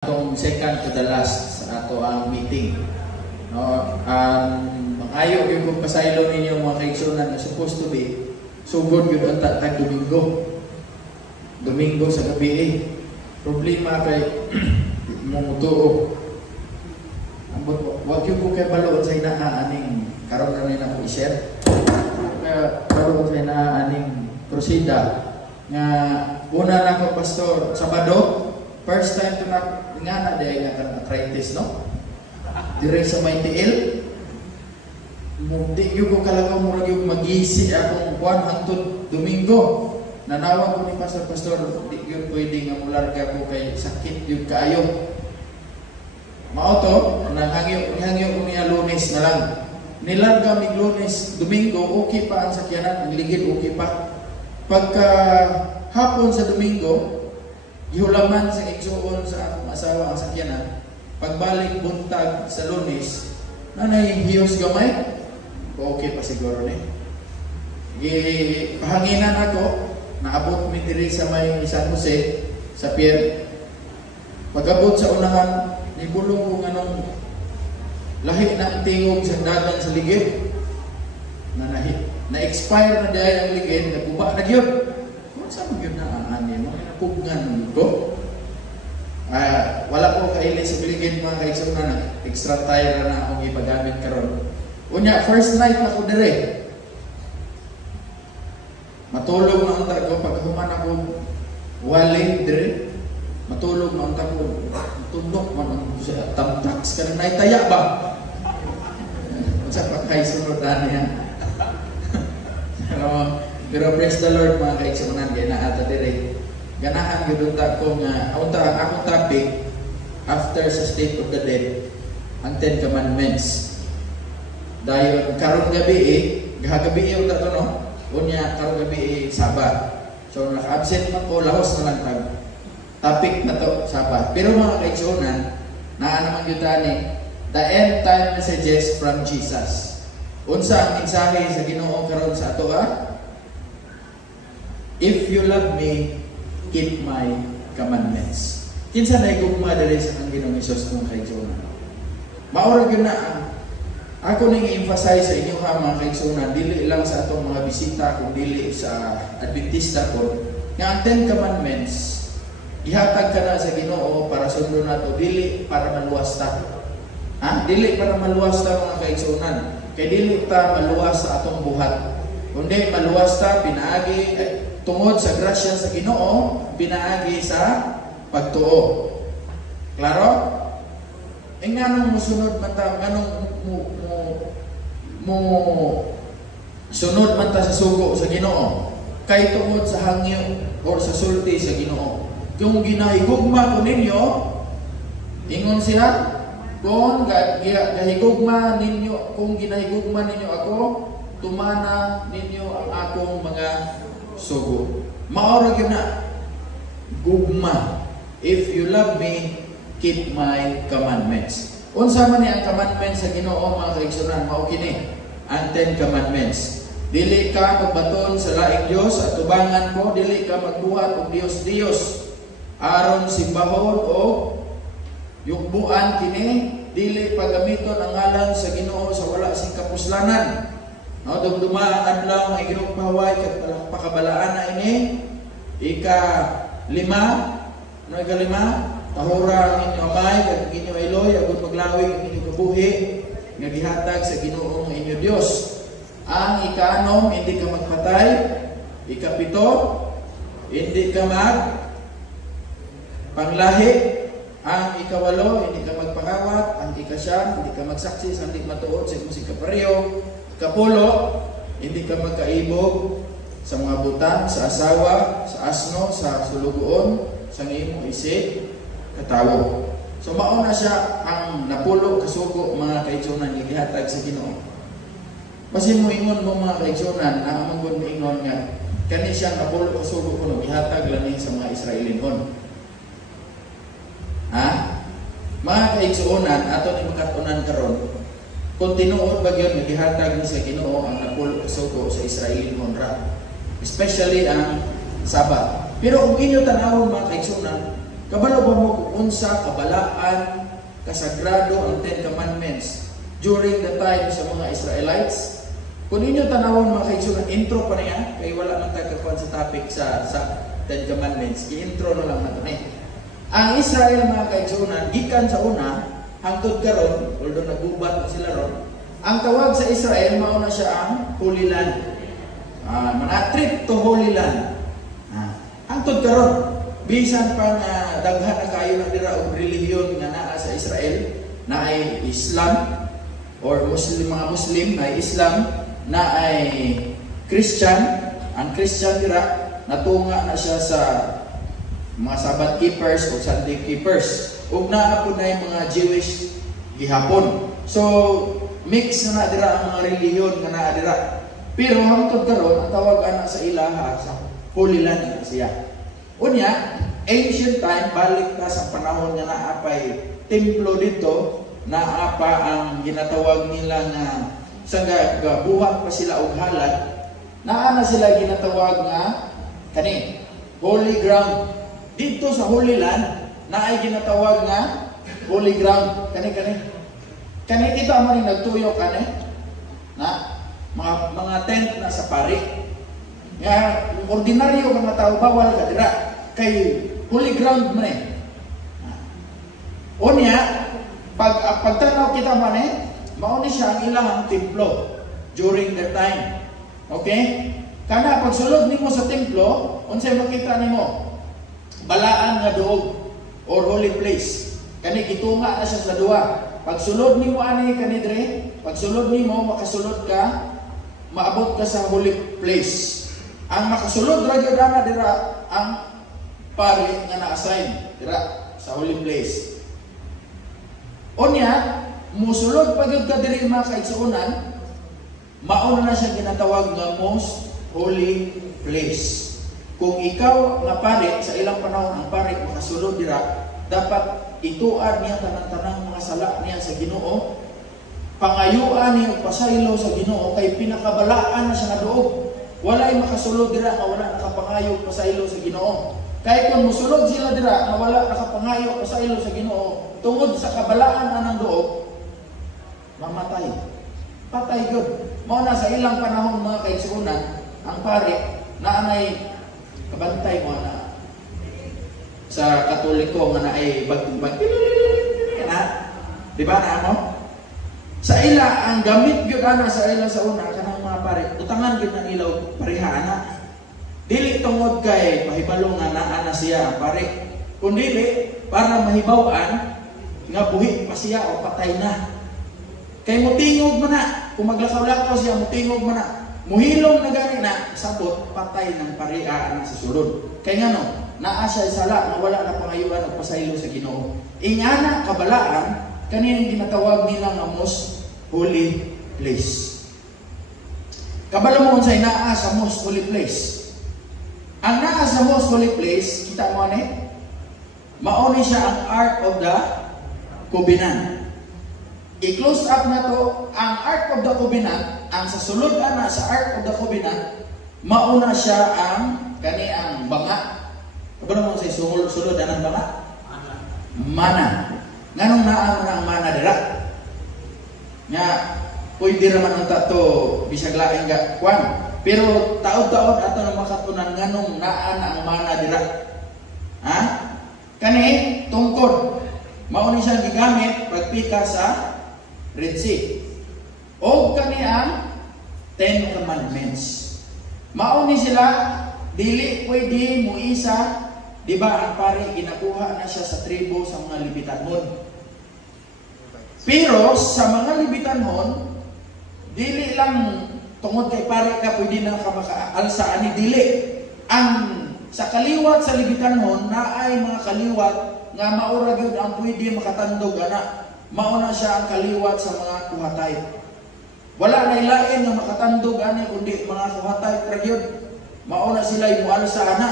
Itong second to the last sa ato ang meeting. No, ayaw yung kung pasaylo ninyo mga kaigsunan na supposed to be sugod yun ang tag Domingo sa gabi problema kay mumutuo. Wag yung kay balood sa inaaning karon na nila ko i-share. Balood sa inaaning prosida nga una na ko pastor Sabado, first time to na dahil nga arthritis, no? Dire sa may tiil. Mudi yung ko kalagaw murag yung magisi akong buwan hangtod Domingo. Nanawag ko ni Pastor, di yun pwede nga mularga ko kay sakit yun kaayo. Mauto, hangyo ko niya Lunes na lang. Nilarga mig Lunes, Domingo, okay pa ang sakyanan, ang ligid okay pa. Pagka hapon sa Domingo, gihulaman sa igsuon sa akong asawa ang sakyanan. Pagbalik buntag sa Lunes, nanay hiyos gamay, okay pa siguro ni. Pahanginan ako, naabot mi diri sa may San Jose, sa pier. Pag-abot sa unahan, nibulong ko nganong lahi na ang tingog sa dagan sa ligid. Na-expire na dahil ang ligid, nagbuba na gyud. Saan mo yun na ani mo? Napugnan ko. Wala ko kaili sa biligid mga kaigsunan na extra tire na akong ipagamit karon. Unya, first night na ko dire. Matulog na unta ko pag human ako wali dire. Matulog na unta ko. Tundok man ang tamtax ka na naitaya ba? Sa pagkaisunod na niya. Pero praise the Lord mga kaigsunan, kaya naata dire. Ganahan gudunta ko nga, akong topic, after sa State of the Dead, ang 10 Commandments. Dahil karong gabi gagabi yung tato no? Unya, karong gabi Sabat. So naka-absent man ko, lahos na lang tag. Topic na to, Sabat. Pero mga kaigsunan, naanaman yun tani, the end time messages from Jesus. Unsa ang mensahe sa Ginoo karon sa ato If you love me, keep my commandments. Kinsa na igugma dali sa ang Ginoong Hesus ng kaigsunan. Maura gyud na ako ning i-emphasize sa inyo ha mga kaigsunan, dili lang sa atong mga bisita kung dili sa Adventista ko, nga ang 10 Commandments ihatag ka na sa Ginoo para sundon nato, dili para maluwas ta. Dili para maluwas ta mga kaigsunan. Kay dili ta maluwas sa atong buhat. Kundi maluwas ta pinaagi tungod sa grasya sa Ginoo, pinaagi sa pagtuo. Klaro? Nganong musunod man ta, nganong mo sunod man ta sa sugo sa Ginoo, kay tungod sa hangyo or sa sulti sa Ginoo. Kung ginahigugma ko ninyo, ingon siya, kung gahigugma ninyo, kung ginahigugma ninyo ako, tumana ninyo ang akong mga sugo. Maorag yun na gugma. If you love me, keep my commandments. Unsa man ni ang commandments sa Ginoo mga kaigsunan, mao kini ang 10 Commandments. Dili ka magbaton sa laing Dios at tubangan ko, dili ka magbuhat og Dios aron simbahon o yugbuan kini, dili pagamiton ang ngalan sa Ginoo sa wala sing kapuslanan. Dumduma ang adlaw nga ginugpahaway kag pakabalaan na ini. Ika-5, ano ika-5? Tahura ang inyo amay kag inyo iloy agud maglawi ang inyo kabuhi nga gihatag sa Ginoo nga inyo Dios. Ang ika-6, hindi ka magpatay. Ika-7, hindi ka panglahi. Ang ika-8, hindi ka magpakawat. Ang ika-9, hindi ka magsaksi sa hindi matuod sa imong kapareho. Kapulo, hindi ka magkaibog sa mga butang, sa asawa, sa asno, sa sulugoon, sa ngayong isip, katawo. So mauna siya ang napulo kasugo mga kaigsunan gihatag sa Ginoo. Basin mo ingon mo mga kaigsunan, ang among ingon nga kani siya napulo kasugo kuno gihatag lani sa mga Israelinon. Mga kaigsunan ato ni makatunan karon. Kung tinuod ba yun, naghihatag ni sa Ginoo ang napulo kasugo sa Israel honra. Especially ang Sabat. Pero kung inyo tanawon mga kaigsunan, Kabalo ba mo kung unsa kabalaan kasagrado ang Ten Commandments during the time sa mga Israelites? Kung inyo tanawon mga kaigsunan, intro pa niya, kaya wala nang tagkakuan sa topic sa Ten Commandments. I-intro na lang natin eh. Ang Israel mga kaigsunan, gikan sa una, hangtod karon, although nagubat na sila ron, ang tawag sa Israel, mauna siya ang Holy Land. Mga trip to Holy Land. Hangtod karon, bisan pa nga daghan na kayo na dira og relihiyon nga naa sa Israel, na ay Islam or Muslim, mga Muslim na ay Islam, na ay Christian. Ang Christian dira natunga na siya sa mga Sabbath keepers o Sunday keepers. Ug naa po na yung mga Jewish gihapon. So mix na dira ang mga relihiyon nga naa dira. Pero hangtod karon ang tawag ana sa ilaha sa Holy Land na siya. Unya, ancient time, balik na sa panahon nga naapay templo dito, naapa ang ginatawag nila nga sa buhat pa sila og halad, naa na sila ginatawag nga kani holy ground. Dito sa Holy Land na ay ginatawag nga holy ground. Kani kita mo rin nagtuyo kani na mga tent na sa pari. Nga ordinaryo mga tao bawal ka dira kay holy ground man eh. Unya pagtanaw kita man eh, mao ni siya ang ilang templo during their time. Okay? Kana pagsulod nimo sa templo, unsay makita nimo? Balaan nga duog or holy place. Kani gitunga na siya sa duwa. Pagsulod nimo ani kani dire, pagsulod nimo makasulod ka, maabot ka sa holy place. Ang makasulod ra gyud ana dira ang pari nga na-assign dira sa holy place. Unya, musulod pa gyud ka diri mga kaigsuonan, mauna na siya ginatawag nga most holy place. Kung ikaw nga pari sa ilang panahon ang pari makasulod dira, dapat ituan niya tanang-tanang mga sala niya sa Ginoo, pangayuan niya og pasaylo sa Ginoo kay pinakabalaan na siya nga duog. Walay makasulod dira nga wala nakapangayo pasaylo sa Ginoo. Kay kung musulod sila dira nga wala nakapangayo pasaylo sa Ginoo, tungod sa kabalaan anang duog, mamatay. Patay gyud. Mao na sa ilang panahon mga kaigsuonan, ang pari na anay kabantay mo na sa Katoliko nga na ay bagtubag. Kana, di ba na ano? Sa ila ang gamit gyud ana sa ila sa una kanang mga pare, utangan gyud ng ilaw pareha ana. Dili tungod kay mahibalo nga naa na siya ang pare, kundi para mahibaw-an nga buhi pa siya o patay na. Kay mutingog man na, kung maglakaw-lakaw siya mutingog man na, muhilom na gani na sabot patay ng pareha ana sa sulod. Kay ngano, naa siya sala na wala na pangayuan og pasaylo sa Ginoo. Ingana kabalaan kaninang ginatawag nila nga most holy place. Kabalo mo unsay naa sa most holy place. Ang naa sa most holy place, kita mo ani? Mao ni siya ang Ark of the Covenant. I-close up na to, ang Ark of the Covenant, ang sa sulod ana sa Ark of the Covenant, mauna siya ang kani ang banga. Kabalo mo unsay sulod anang banga? Mana. Nganong naa ang mana dira? Nga pwede raman unta to bisag laing ga kwan. Pero taod-taod ato na makatunan nganong naa na ang mana dira. Ha? Kani tungkod mao ni siya gigamit pagpika sa Red Sea. O kani ang Ten Commandments. Mao ni sila dili pwede mo isa. Diba ang pari ginakuha na siya sa tribo sa mga Levitanhon. Pero sa mga Levitanhon, dili lang tungod kay pari ka pwede na ka makaalsa ani dili. Ang sa kaliwat sa Levitanhon na ay mga kaliwat nga maura gyud ang pwede makatandog ana. Mao na siya ang kaliwat sa mga kuhatay. Wala na ilain nga makatandog ani kundi mga kuhatay ra gyud. Mao na sila imualsa ana.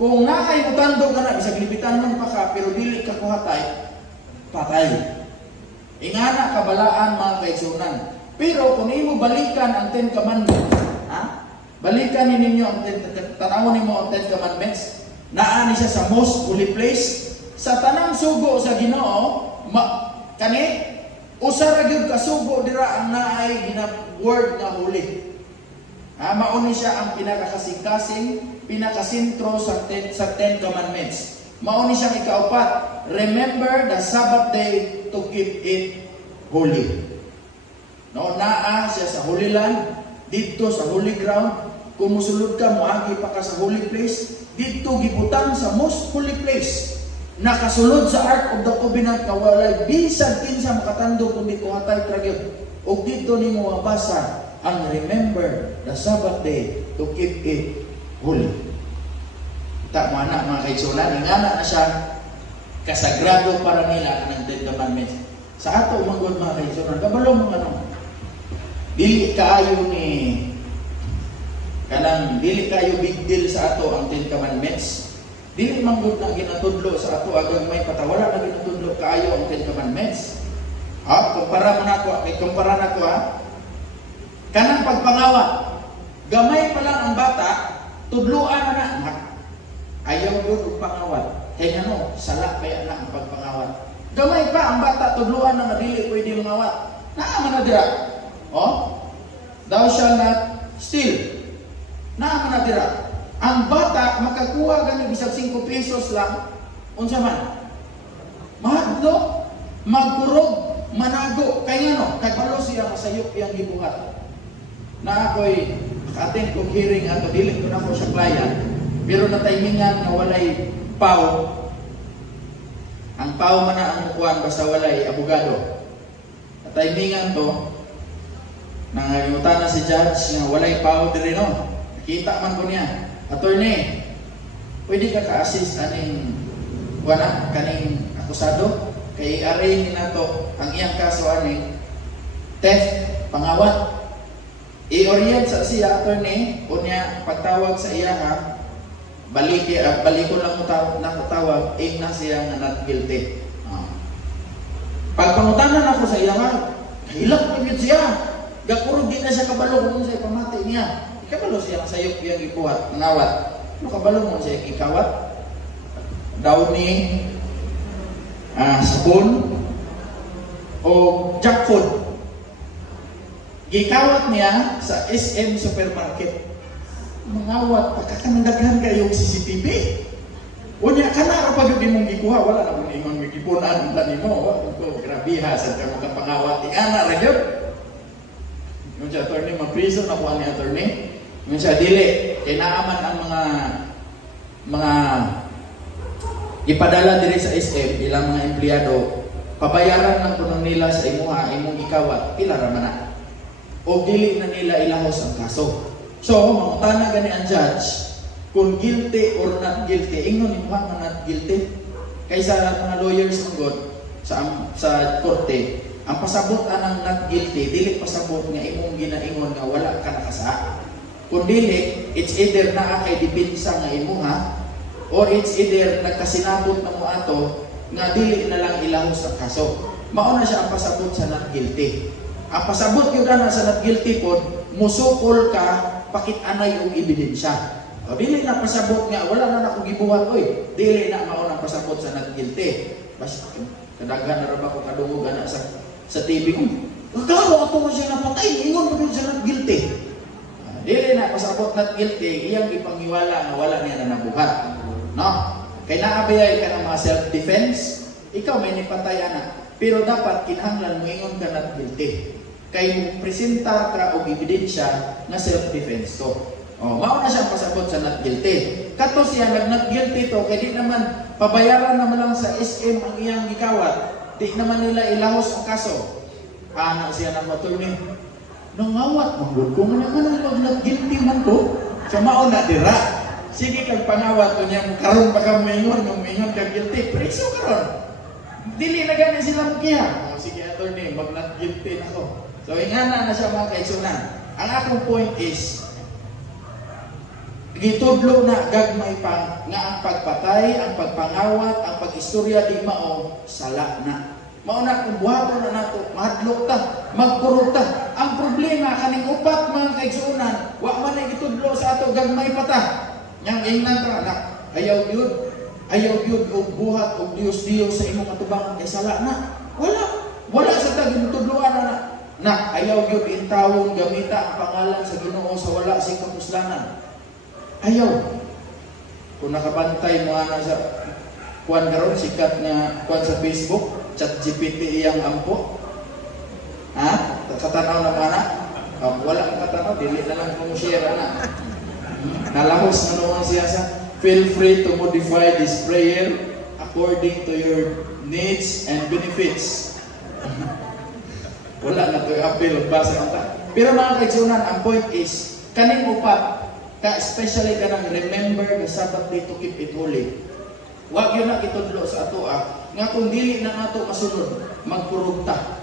Kung nakay mutandog ka na, bisag Levitanhon pa ka, pero dili ka kuhatay, patay. Ingana kabalaan mga kaigsuonan. Pero kung imo balikan ang Ten Commandments, balikan ninyo ang tanawon nimo ang Ten Commandments, naa ni siya sa most holy place, sa tanang sugo sa Ginoo, kani usa ra gyud ka sugo dira ang naay word nga holy. Mauni siya ang pinakakasing-kasing, pinakasintro sa Ten Commandments. Mauni siya ikaapat, remember the Sabbath day to keep it holy. No, naa siya sa Holy Land, dito sa Holy Ground. Kung musulod ka, moagi pa ka sa Holy Place, dito gibutan sa Most Holy Place. Nakasulod sa Ark of the Covenant, kawalay bisan kinsa makatando kundi kuhatay tragyod. O dito nimo mabasa ang remember the Sabbath day to keep it holy. Ta mo anak mga kaigsunan, ingana na siya kasagrado para nila ng Ten Commandments. Sa ato manggod mga kaigsunan, kabalo mo ano? Dili kaayo ni kanang dili kayo big deal sa ato ang Ten Commandments. Dili manggod na ginatudlo sa ato agad may patawala na ginatudlo kaayo ang Ten Commandments. Kumpara mo na ko, kumpara na ko kanang pagpangawat. Gamay pa lang ang bata, tudluan na na. Ayaw yun ang pangawat. Kaya ano, sala kaya na ang pagpangawat. Gamay pa ang bata, tudluan na dili pwede mangawat. Naaman na dira. Thou shall not steal. Naaman na dira. Ang bata, makakuha gani bisag 5 pesos lang. Unsa man? Mahadlo, magkurog, manago. Kaya ano, kagalo siya masayop iyang gibuhat. Na ako'y attend kong hearing ato, dili ko na ko sa client, pero natimingan na walay pao. Ang pao man na ang mukuan basta walay abogado. Natimingan to, nangayimutan na si judge na walay pao diri no. Nakita man ko niya, attorney, pwede ka ka-assist aning wala, kaning akusado, kay arraign na to ang iyang kaso aning theft, pangawat. I-orient sa siya, attorney, o niya pagtawag sa iya ha, balikon lang nakutawag, na siya na not guilty. Pagpangutanan ako sa iya ha, hilak pagkit siya, gakurog din na siya kabalo kung siya pamati niya. Kabalo siya sayop yung ipuhat, ngawat. Ano kabalo mo siya ikawat? Daw ni sabon o junk food. Gikawat niya sa SM Supermarket. Mangawat, pagkakanandaghan kayong CCTV. O niya, kanara pag yung mong gikuha, wala na mong ingon may gipunan, tani mo. Grabe ha, sa kang makapangawat. Iana, ragyot. Yung siya, attorney, mag-prison na po ni attorney. Yung siya, dili, kinaaman ang mga ipadala diri sa SM, ilang mga empleyado, pabayaran lang po nila sa imuha, imong ikawat, pila raman na. O dili na nila ilahos ang kaso. So, mangutana gani ang judge kung guilty or not guilty. Ingon imuha nga not guilty. Kaysa mga lawyers manggod sa korte, ang pasabot anang not guilty, dili pasabot nga imong ginaingon nga wala ka nakasa. Kung dili, it's either naa kay depensa nga imuha or it's either nagkasinabot na mo ato nga dili na lang ilahos ang kaso. Mauna siya ang pasabot sa not guilty. Ang pasabot yun na sa not guilty po, musukol ka, pakit-anay yung ebidensya. O dili na pasabot nga, wala na akong gibuhat, oy, dili na maunang pasabot sa not guilty. Basta, kadagan na rin ako kadungog na sa TV ko. Kalo ato mo siya napatay, ingon mo dun sa not guilty. Dili na pasabot not guilty, iyang ipangiwala na wala niya na nabuhat. No? Kaya naabayay ka ng mga self-defense, ikaw may nipatay anak. Pero dapat kinahanglan mo ingon ka not guilty. Kay presenta ka og ebidensya na self-defense to. Mao na siyang pasabot sa not guilty. Kato siya nag-not guilty to, kay di naman pabayaran naman lang sa SM ang iyang gikawat. Di naman nila ilahos ang kaso. Ano siya na matulong? Nangawat, manggod ko naman ang not guilty man to. So mao na dira. Sige kang pangawat to niya, karon pa ka maingon, nung maingon ka guilty. Preso karon. Dili na gani sila mukha. Sige attorney, mag-not guilty na ko. So, ingana na siya mga kaigsunan. Ang akong point is, gitudlo na gagmay pa nga ang pagpatay, ang pagpangawat, ang pag-istorya di mao, sala na. Mauna kung buhaton na nato, mahadlok ta, magkurog ta. Ang problema, kaning upat mga kaigsunan, wa man ay gitudlo sa ato, gagmay pa ta. Yang ingnan ta, ayaw yun. ayaw gyud og buhat og Dios sa imong katubangan kay sala na. Wala sa taging tudloan na ayaw gyud intawon gamita ang pangalan sa Ginoo sa wala sing kapuslanan. Ayaw. Kung nakabantay mo ana sa kuan karon sikat nga kuan sa Facebook, ChatGPT iyang ampo. Ha? Katanaw na mana? Wala kang katanaw, dili na lang kung share na. Nalahos na naman siya sa feel free to modify this prayer according to your needs and benefits. Wala na to appeal basa ang pero mga kaigsunan, ang point is kaning upat especially kanang remember the Sabbath day to keep it holy. Wag yun na itudlo sa ato nga kung dili na ato masunod, magpurog ta,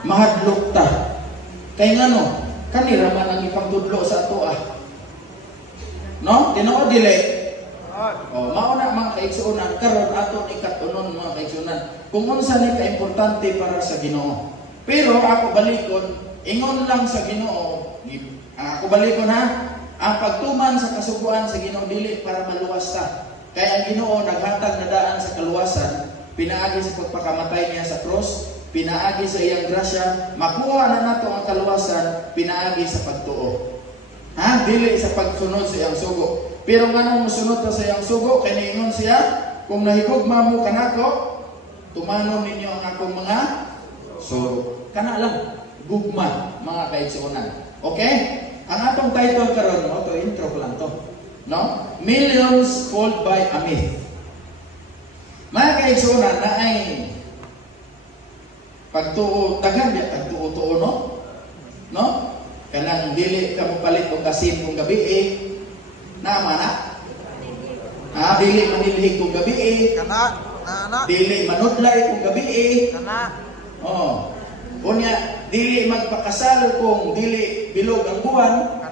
mahadlok ta. Kay nga no, kanira man ang ipagtudlo sa ato no? Tinuod dili. Mauna mga kaigsunan, karon ato ikatunon mga kaigsunan. Kung unsa ni ka-importante para sa Ginoo. Pero ako balikon, ingon lang sa Ginoo, ako balikon ang pagtuman sa kasuguan sa Ginoo dili para maluwas ta. Kaya ang Ginoo naghatag na daan sa kaluwasan, pinaagi sa pagpakamatay niya sa cross, pinaagi sa iyang grasya, makuha na nato ang kaluwasan, pinaagi sa pagtuo. Dili sa pagsunod sa iyang sugo. Pero nganong musunod ta sa iyang sugo, kay niingon siya, kung nahigugma mo kanako, tumanon ninyo ang akong mga sugo. Kana lang, gugma mga kaigsuonan. Okay? Ang atong title karon mo, to intro ko lang to. No? Millions followed by a myth. Mga kaigsuonan na ay pagtuo, tagan biya pagtuo-tuo, no? Kanang dili ka mo palit og asin kung gabi naman dili manilhig kung gabi dili manudlay kung gabi unya dili magpakasal kung dili bilog ang buwan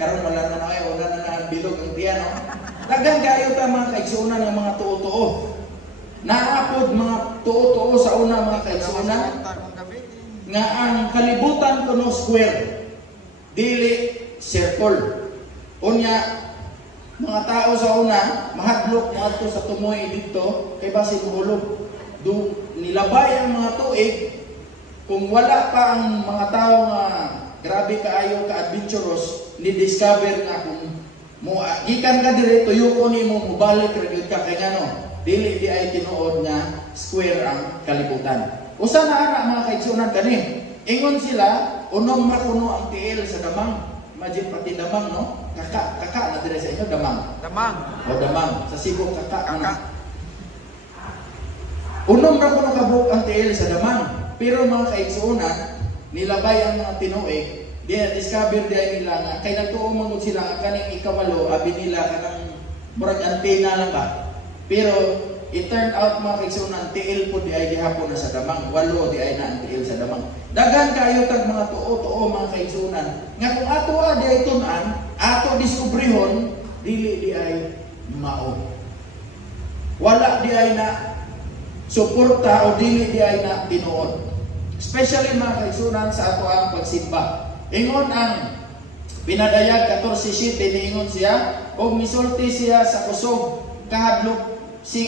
karon wala na bilog ang piano. Daghang kayo ta mga kaigsuonan ng mga tuo-tuo. Naapod mga tuo-tuo sa una mga kaigsuonan nga ang kalibutan kuno square dili circle. Unya mga tao sa una mahadlok mo adto sa tumoy dito kay basi mahulog. Nilabay ang mga tuig kung wala pa ang mga tao nga grabe kaayo ka adventurous ni discover nga kung mo gikan ka dire tuyo ko nimo mobalik ra gyud ka kay ngano dili di ay tinuod nga square ang kalibutan. Usa na ana mga kaigsunan kani ingon sila unong makuno ang tiil sa damang. Imagine pati damang no? Kaka na dire sa inyo damang. Damang sa Cebu kaka ang unong makuno kabuk ang tiil sa damang. Pero mga kaigsuonan, nilabay ang mga tinuig, discover diay nila nga kay nagtuo man sila nga kaning ikawalo abi nila kanang murag antena lang ba. Pero it turned out mga kaigsuonan, tiil po di ay gihapon na sa damang, walo di ay na ang tiil sa damang. Dagan kayo tag mga tuo mga kaigsuonan, nga kung ato di ay tun-an, ato diskubrihon, dili di ay mao. Wala di ay na suporta o dili di ay na tinuod. Especially mga kaigsuonan sa ato ang pagsimba. Ingon ang pinadayag 14:7 niingon siya og misulti siya sa kusog kahadlok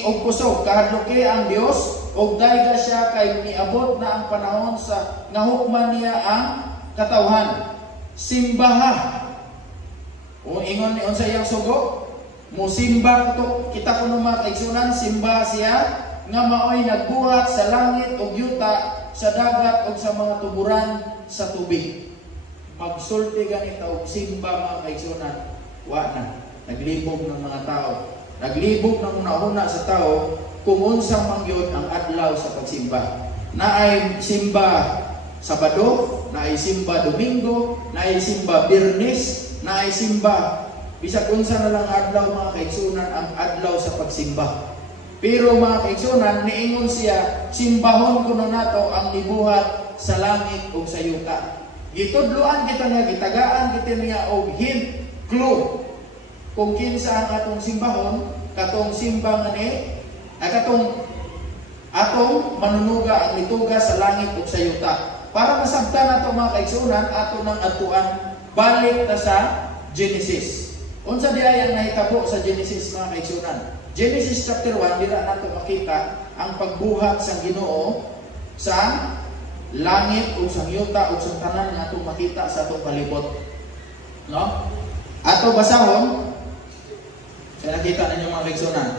og kusog kahadloki ang Dios og dayga siya kay niabot na ang panahon sa ngahukman niya ang katawhan. Simbaha. O ingon ni unsa iyang sugo? Musimba to kita kuno mga kaigsuonan, simba siya nga maoy nagbuhat sa langit ug yuta sa dagat o sa mga tuburan sa tubig. Magsulti ganito og simba mga kaigsuonan, wa na. Naglibog ng mga tao. Naglibog ng una-una sa tao kung unsang mangyod ang adlaw sa pagsimba. Naay simba Sabado, naay simba Domingo, naay simba Biyernes, naay simba bisag unsa na lang adlaw mga kaigsuonan ang adlaw sa pagsimba. Pero mga kaigsuonan, niingon siya, simbahon kuno nato ang nibuhat sa langit o sa yuta. Gitudloan kita nga, gitagaan kita nga og hint, clue. Kung kinsa ang atong simbahon, katong simba nga ni, katong atong manunuga ang nituga sa langit o sa yuta. Para masabtan nato mga kaigsuonan, ato nang atuan, balik ta sa Genesis. Unsa di ay ang nahitabo sa Genesis mga kaigsuonan? Genesis chapter 1, dira nato makita ang pagbuhat sa Ginoo sa langit o sa yuta o sa tanan nga atong makita sa atong palibot. No? Ato basahon, sa nakita ninyo mga kaigsunan,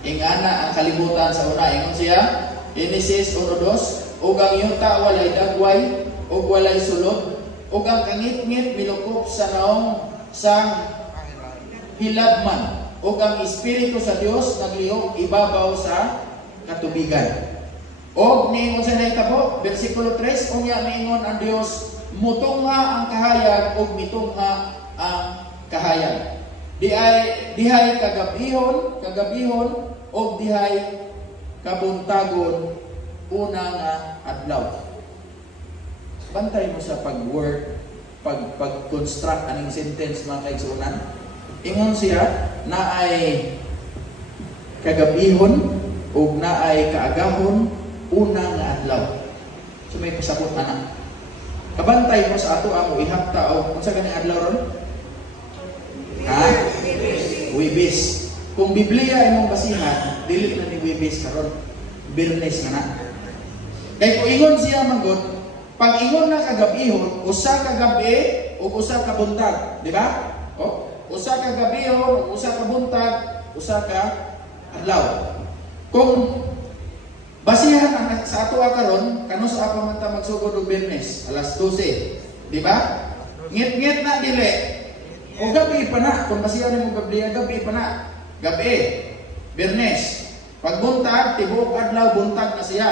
ingana ang kalibutan sa una. Ingon siya, Genesis 1:2, ug ang yuta walay dagway, ug walay sulod, ug ang kangit-ngit milukop sa naong sang hilabman, ug ang Espiritu sa Dios naglihok ibabaw sa katubigan. O niingon sa nahitabo, versikulo 3, unya niingon ang Dios, mutungha ang kahayag ug mitungha ang kahayag. Dihay kagabihon ug dihay kabuntagon una nga adlaw. Bantay mo sa pag-word, pag-construct aning sentence mga kaigsunan. Ingon siya na ay kagabihon ug na ay kaagahon una nga adlaw. So may pasabot na. Kabantay mo sa ato ang ihapta o unsa ganing adlaw ron? Ha? Huwebes. Kung Biblia imong basihan, dili na ni Huwebes karon. Biyernes na. Kay kung ingon siya manggod, pag ingon na kagabihon, usa ka gabi ug usa ka buntag, di ba? O, usa ka gabihon ug usa ka buntag, usa ka adlaw. Kung basihan ang sa ato karon, kano sa ako man ta magsugod og Biyernes, alas 12, di ba? Ngit-ngit na dili. O gabi pa na, kung basihan mo gabi pa na. Gabi, Biyernes. Pag buntag, tibuok adlaw buntag na siya.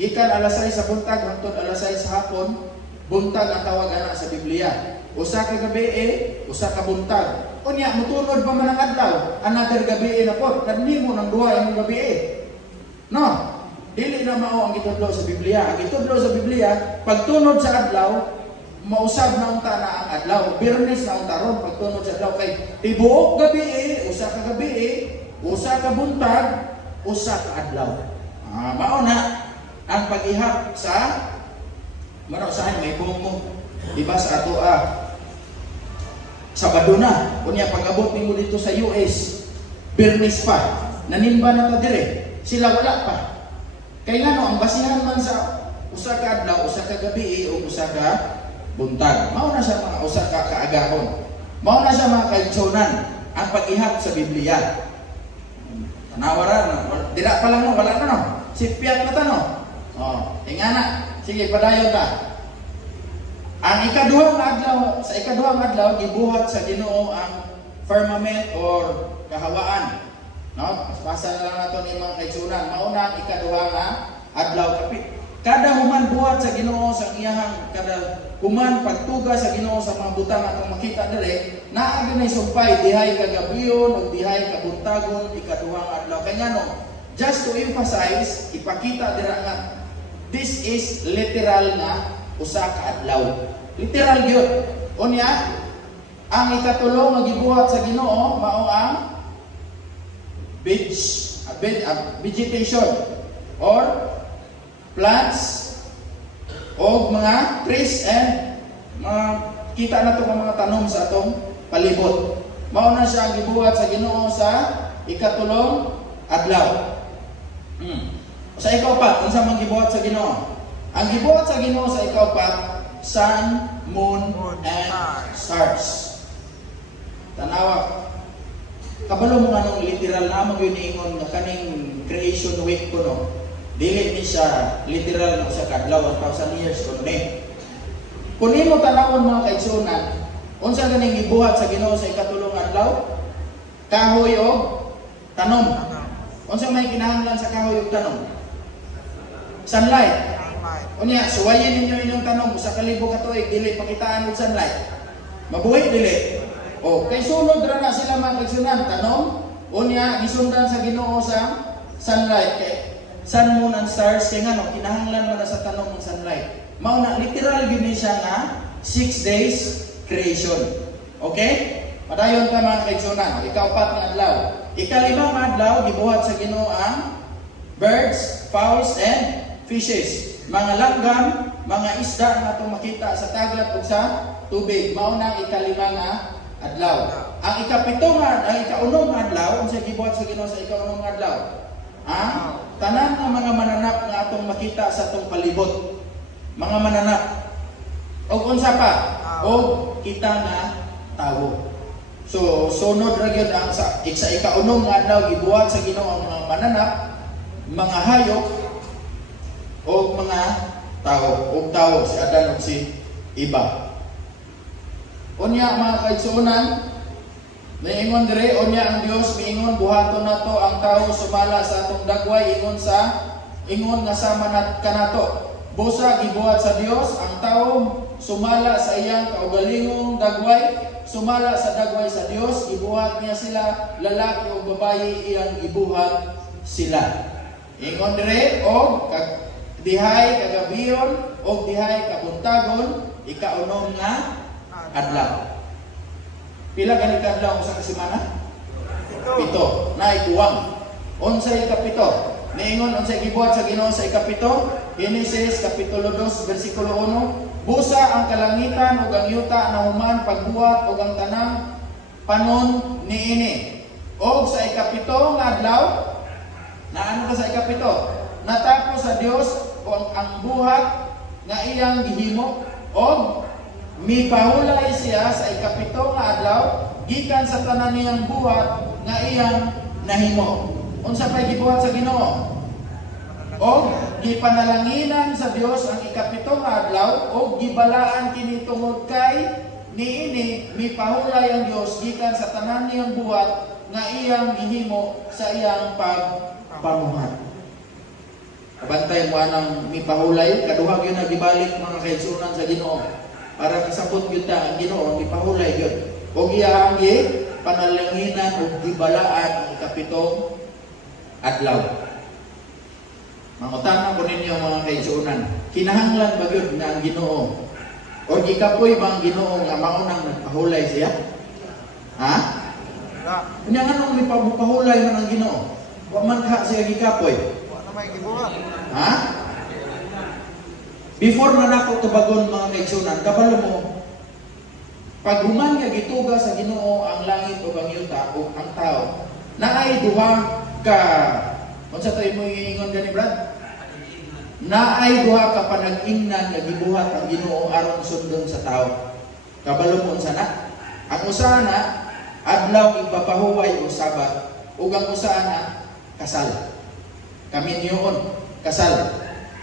Gikan alas 6 sa buntag hangtod alas 6 sa hapon, buntag ang tawag ana sa Biblia. Usa ka gabi, usa ka buntag. Unya mutunod pa man ang adlaw, another gabi na po. Kadnimo nang duha ang gabi. No? Dili na mao ang gitudlo sa Biblia. Ang gitudlo sa Biblia, pagtunod sa adlaw, mausab na unta na ang adlaw. Biyernes na unta ron pagtunod sa adlaw kay tibuok gabi, usa ka gabi, usa ka buntag, usa ka adlaw. Mao na ang pag-ihap sa usahay may bumong. Diba sa ato Sabado na. Kunya pag-abot nimo dito sa US, Biyernes pa. Nanimba na ta dire. Sila wala pa. Kaya nga no, ang basihan man sa usa ka adlaw, usa ka gabi o usa ka buntag. Mao na siya mga usa ka kaagahon. Mao na siya mga kaigsunan ang pag-ihap sa Biblia. Tanawara na. Dira pa lang no, wala na no. Sipyat na ta no. Ingana. Sige, padayon ta. Ang ikaduhang adlaw, sa ikaduhang adlaw, gibuhat sa Ginoo ang firmament or kahawaan. No? Basa na lang nato ni mga kaigsunan. Mauna ang ikaduhang adlaw. Kada human buhat sa Ginoo sa iyahang kada human pagtuga sa Ginoo sa mga butang atong makita diri, naa gyud sumpay dihay kagabiyon ug dihay kabuntagon ikaduhang adlaw. Kay ngano, just to emphasize, ipakita dira nga this is literal na usa ka adlaw. Literal gyud. Unya, ang ikatulo nga gibuhat sa Ginoo mao ang vegetation or plants o mga trees and mga kita na ito mga tanom sa atong palibot. Mao na siya ang gibuhat sa Ginoo sa ikatulong adlaw. Sa ikaw-pat, unsa man gibuhat sa Ginoo? Ang gibuhat sa Ginoo sa ikaw-pat, sun, moon, and stars. Tanawa. Kabalo mo nga nung literal na mag-iingon nga kaning creation week ko no. Dili ni siya literal na sa kadlaw 1,000 years ko ni. Kung imo tanawon mga kaigsunan, unsa ganing gibuhat sa Ginoo sa ikatulong adlaw? Kahoy o tanom. Unsa may kinahanglan sa kahoy ug tanom? Sunlight. Unya, suwayin ninyo inyong tanom sa kalibo ka tuig dili pakitaan og sunlight. Mabuhi dili. O, kay sunod ra na sila mga kaigsunan tanom. Unya, gisundan sa Ginoo sa sunlight kay sun, moon, and stars kay ngano kinahanglan man sa tanom ng sunlight. Mao na literal gyud ni siya nga 6 days creation. Okay? Padayon ta mga kaigsunan. Ikaw-pat nga adlaw. Ikalimang adlaw gibuhat sa Ginoo ang birds, fowls, and fishes. Mga langgam, mga isda nga itong makita sa dagat o sa tubig. Mao na ikalimang adlaw. ang ikapito nga, ang ikaunong adlaw, unsay gibuhat sa Ginoo sa ikaunong adlaw? Tanan nga mga mananap nga atong makita sa atong palibot. Mga mananap. O unsa pa? O kita nga tawo. So sunod ra gyud ang sa ikaunong nga adlaw gibuhat sa Ginoo ang mga mananap, mga hayop o mga tao si Adan ug si Eva. Unya mga kaigsuonan, miingon dire unya ang Dios miingon buhaton nato ang tawo sumala sa atong dagway ingon nga sama nat kanato. Busa gibuhat sa Dios ang tawo sumala sa iyang kaugalingong dagway, sumala sa dagway sa Dios, gibuhat niya sila lalaki o babaye iyang gibuhat sila. Ingon dire og dihay kagabiyon o dihay kabuntagon ikaunom nga adlaw. Pila gani kadlaw sa kasemana? 7. Na ikuwang. Unsay ikapito? Niingon unsay gibuhat sa Ginoo sa ikapito? Genesis kapitulo 2 bersikulo 1. Busa ang kalangitan ug ang yuta na human pagbuhat ug ang tanang panon niini. Og sa ikapito nga adlaw, na ano sa ikapito? Natapos sa Dios ang buhat nga iyang gihimo og mipahulay siya sa ikapito nga adlaw gikan sa tanan niyang buhat nga iyang nahimo. Unsa pay gibuhat sa Ginoo? Og gipanalanginan sa Dios ang ikapito nga adlaw og gibalaan kini tungod kay niini mipahulay ang Dios gikan sa tanan niyang buhat nga iyang gihimo sa iyang pagpamuhat. Bantay mo anang mipahulay kaduha gyud na gibalik mga kaigsuonan sa Ginoo. Para kasabot gyud ta ang Ginoo ipahulay gyud. Og iyang panalanginan og gibalaan ang ikapitong adlaw. Mangutana ko ninyo mga kaigsuonan, kinahanglan ba gyud na ang Ginoo o gikapoy ba ang Ginoo nga maunang nagpahulay siya? Ha? Kunya nga nung ipahulay man ang Ginoo, wa man ka siya gikapoy. Wa na may gibuhat. Ha? Before na nako tubagon mga kaigsuonan, kabalo mo, pag human nga gituga sa Ginoo ang langit o ang yuta o ang tao, naay duha ka, unsa tayo mo iingon gani Brad? Naay duha ka panag-ingnan nga gibuhat ang Ginoo aron sundon sa tao. Kabalo mo unsa na? Ang usa na adlaw ipapahuway o Sabat, ug ang usa na kasal. Kaminyoon, kasal.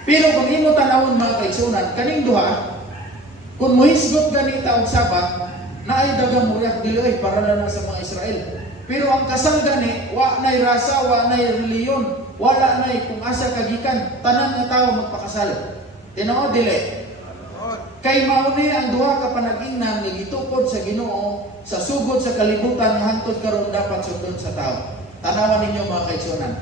Pero kung imo tanawon mga kaigsuonan, kaning duha, kung muhisgot ganita og Sabat, naay dagang muryak dili para lang sa mga Israel. Pero ang kasal gani, wa nay rasa, wa nay reliyon, wala nay kung asa kagikan, tanan nga tawo magpakasal. Tinuod dili. Kay mauni ang duha ka panag-ingnan nga gitukod sa Ginoo sa sugod sa kalibutan nga hangtod karon dapat sundon sa tawo. Tanawan ninyo mga kaigsuonan.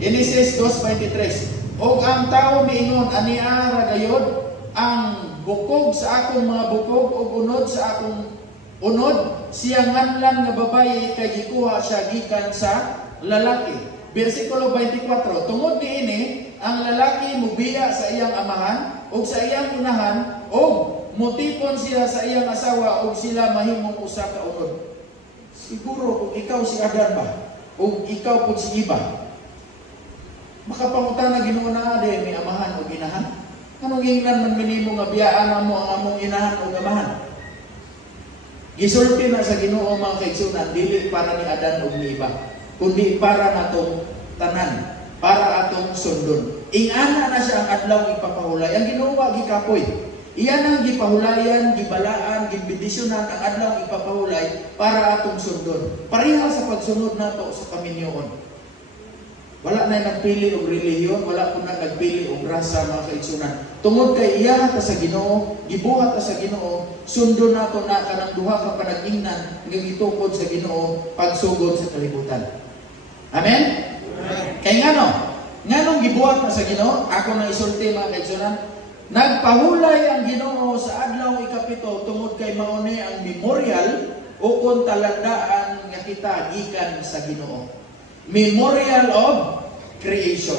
Genesis 2:23. Og ang tawo miingon ania ra gayod ang bukog sa akong mga bukog ug unod sa akong unod siya nganlan nga babaye kay gikuha siya gikan sa lalaki. Bersikulo 24. Tungod niini ang lalaki mubiya sa iyang amahan ug sa iyang inahan ug mutipon siya sa iyang asawa ug sila mahimong usa ka unod. Siguro kung ikaw si Adan ba ug ikaw pud si Eva, makapangutan na Ginoo na ade may amahan ug inahan. Anong ingnan man minimo nga biyaan mo ang among inahan ug amahan? Gisulti na sa Ginoo mga kaigsuonan dili para ni Adan ug ni Eva, kundi para natong tanan, para atong sundon. Ingana na siya ang adlaw ipapahulay. Ang Ginoo gikapoy. Iyan ang gipahulayan, gibalaan, gibendisyonan ang adlaw ipapahulay para atong sundon. Pareha sa pagsunod nato sa kaminyoon. Wala na nagpili og relihiyon, wala po na nagpili og rasa mga kaigsuonan. Tungod kay iya ta sa Ginoo, gibuhat ta sa Ginoo, sundon nato na kanang duha ka panag-ingnan nga gitukod sa Ginoo pagsugod sa kalibutan. Amen? Kay nganong gibuhat na sa Ginoo, ako na isulti mga kaigsuonan, nagpahulay ang Ginoo sa adlaw ikapito tungod kay mauni ang memorial o kung talandaan nga kita gikan sa Ginoo. Memorial of creation.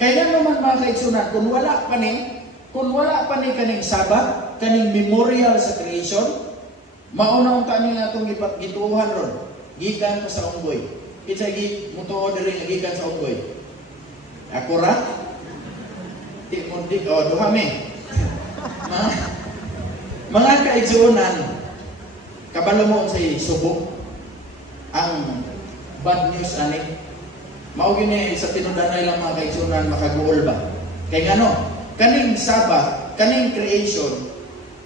Kaya naman mga kaigsuonan, kung wala pa ni kaning Sabat, kaning memorial sa creation, Mauna unta niya atong gituuhan ron. Gikan pa sa unggoy. Kitsa mutuo diri nga gikan sa unggoy. Ako ra? Di mo di duha me. Mga kaigsuonan, kabalo mo sa subok ang bad news ani. Mao gini sa tinuddanay lang mga kaigsuonan makaguol ba? Kay ngano? Kaning Sabbath, kaning creation,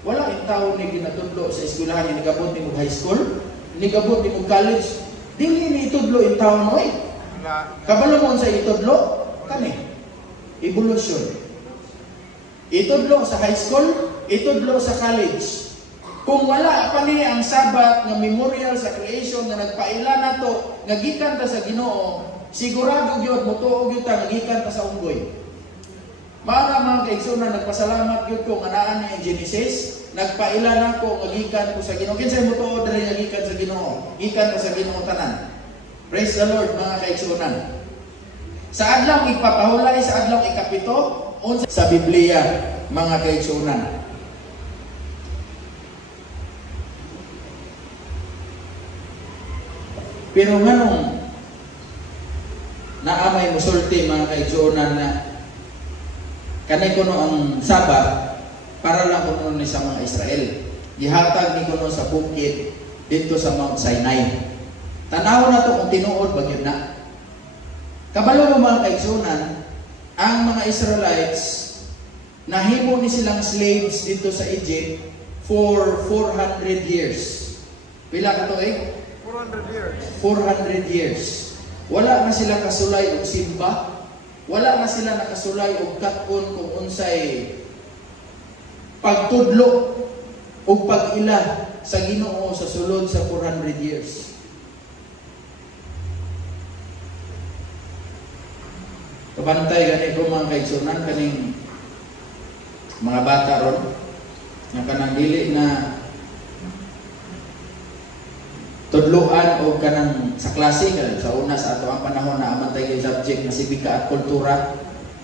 wala yung tao ni ginatudlo sa eskwelahan, ni nagabot ni mo high school, ni nagabot ni mo college, dili ni itudlo yung tao mo eh. Kabalo mo sa itudlo, kani, evolution. Itudlo sa high school, itudlo sa college. Kung wala pa ni ang Sabbath nga memorial sa creation nga nagpaila na to, nga gikan ta sa Ginoo, sigurado gyud motuog gyud ta nga gikan ta sa unggoy. Mga mga kaigsuonan, nagpasalamat gyud ko nga naa ni Genesis, nagpaila na ko nga gikan ko sa Ginoo. Kinsay motuo diri nga gikan sa Ginoo? Gikan ta sa Ginoo tanan. Praise the Lord mga kaigsuonan. Sa adlaw ipapahulay sa adlaw ikapito unsa sa Biblia mga kaigsuonan. Pero nganong naamay musulti mga kaigsuonan na kanay kuno ang Sabbath para lang kuno ni sa mga Israel. Gihatag ni kuno sa bukid dito sa Mount Sinai. Tanaw na to kung tinuod ba gyud na. Kabalo mo mga kaigsuonan, ang mga Israelites nahimo ni silang slaves dito sa Egypt for 400 years. Pila ka to eh? 400 years. 400 years. Wala na sila kasulay og simba. Wala na sila nakasulay og kat-on kung unsay pagtudlo o pag-ila sa Ginoo sa sulod sa 400 years. Kabantay gani ko mga kaigsuonan kaning mga bata ron nga kanang dili na tudloan o kanang sa klase sa una sa ato ang panahon na amantay yung subject na sibika at kultura,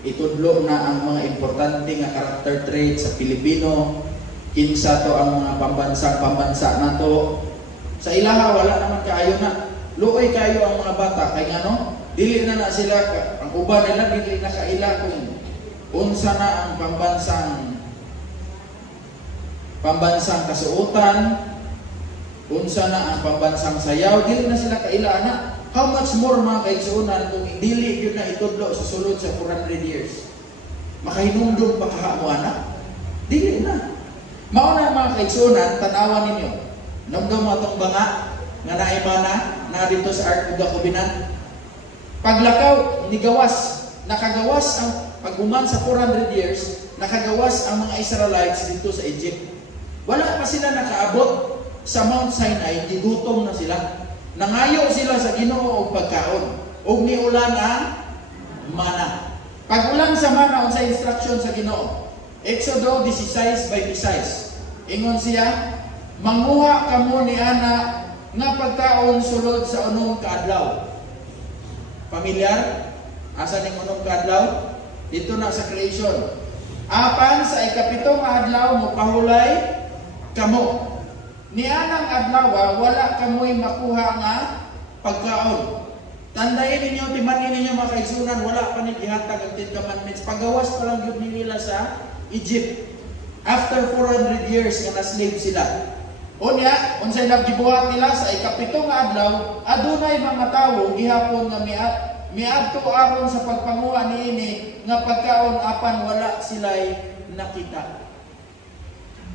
itudlo na ang mga importante nga character traits sa Pilipino, kinsa to ang mga pambansa nato. Sa ilaha wala naman kaayo na. Luoy kayo ang mga bata kay ngano dili na sila ang uban nila dili na kaila kung unsa na ang pambansang kasuotan, unsa na ang pambansang sayaw, dili na sila kaila na. How much more mga kaigsuonan kung dili yun na itudlo sa sulod sa 400 years? Makahinumdum pa kaha mo anak? Dili na. Mauna mga kaigsuonan, tanawan ninyo. Namdaw mo itong banga nga naimana na dito sa Ark of the Covenant. Paglakaw, nigawas, nakagawas ang pag-uman sa 400 years, nakagawas ang mga Israelites dito sa Egypt. Wala pa sila nakaabot sa Mount Sinai, gigutom na sila. Nangayo sila sa Ginoo og pagkaon. Og niulan ang mana. Pag-ulan sa mana unsa instruction sa Ginoo? Exodo 16:26. Ingon siya, manguha kamo ni ana nga pagkaon sulod sa unong kaadlaw. Familiar? Asa ning unong kaadlaw? Dito na sa creation. Apan sa ikapitong adlaw mo pahulay kamo. Nianang adlaw wala kamoy makuha nga pagkaon. Tandayin ninyo, timanin ninyo mga kaigsuonan, wala pa ni gihatag ang 10 Commandments. Pagawas pa lang yun nila sa Egypt. After 400 years nga na-slave sila. Unya, unsay naggibuhat nila sa ikapitong adlaw, adunay mga tawo gihapon nga miadto aron sa pagpanguha niini nga pagkaon apan wala sila'y nakita.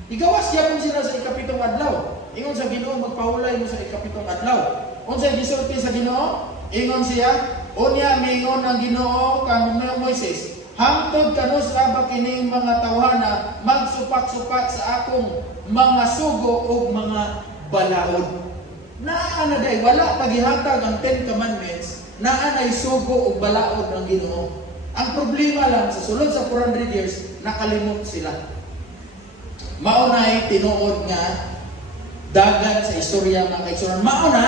Igawas gyapon sila sa ikapitong adlaw. Ingon sa Ginoo magpahulay mo sa ikapitong adlaw. Unsay gisulti sa Ginoo? Ingon siya, unya miingon ang Ginoo kang Moises, hangtod kanus ba kining mga tawhana magsupak-supak sa akong mga sugo o mga balaod. Naa na day wala paghihatag ang 10 Commandments, naa nay sugo o balaod ng Ginoo. Ang problema lang sa sulod sa 400 years nakalimot sila. Maunay tinuod nga dagan sa istorya mga kaigsuonan. Mauna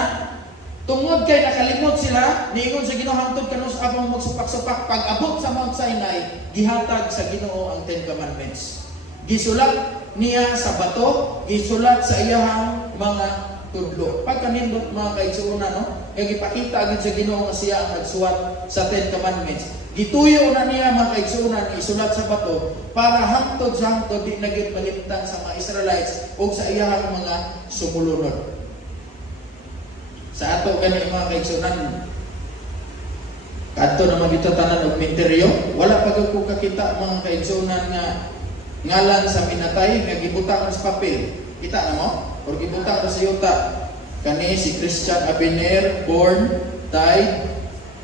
tungod kay nakalimot sila, niingon sa Ginoo hangtod kanus abang magsupak-supak pag-abot sa Mount Sinai, gihatag sa Ginoo ang 10 Commandments. Gisulat niya sa bato, gisulat sa iyahang mga tudlo. Pagkanindot mga kaigsuunan, no? Kaya ipakita agad sa Ginoo nga siya ang nagsuwat sa 10 Commandments. Gituyo na niya mga kaigsuunan, isulat sa bato para hangtod sa hangtod di nagit malimtan sa mga Israelites o sa iyahang mga sumulunod. Sa ato gani mga kaigsuunan, kadto na magitatanan og menteryo, wala pa ko kakita mga kaigsuunan nga ngalan sa minatay nga gibutang sa papel. Kita na mo? Or gibutang sa yuta. Kani si Christian Abener, born, died,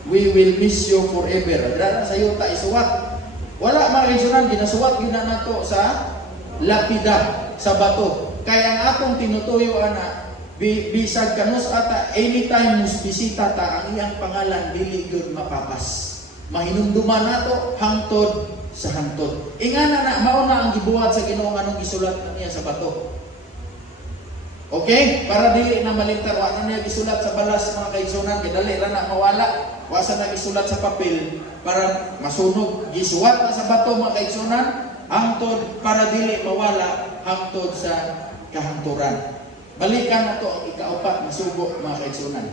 we will miss you forever. Dara sa yuta isuwat. Wala mga kaigsuunan, ginasuwat yun na nato sa lapida, sa bato. Kaya ang atong tinutuyo ana, bisag kanus ata, anytime mus bisita ta, ang iyang pangalan, dili yun mapapas. Mahinumduman nato, hangtod sa hangtod. Ingana na, mauna ang gibuhat sa Ginoo anong gisulat niya sa bato. Okay? Para dili na malintar, wa na niya gisulat sa balas mga kaigsuunan, kidali ra na mawala. Wasa na gisulat sa papel para masunog. Gisuwat na sa bato mga kaigsuunan, hangtod para dili mawala, hangtod sa kahangturan. Balikan na to ang ikaapat na sugo mga kaigsuunan.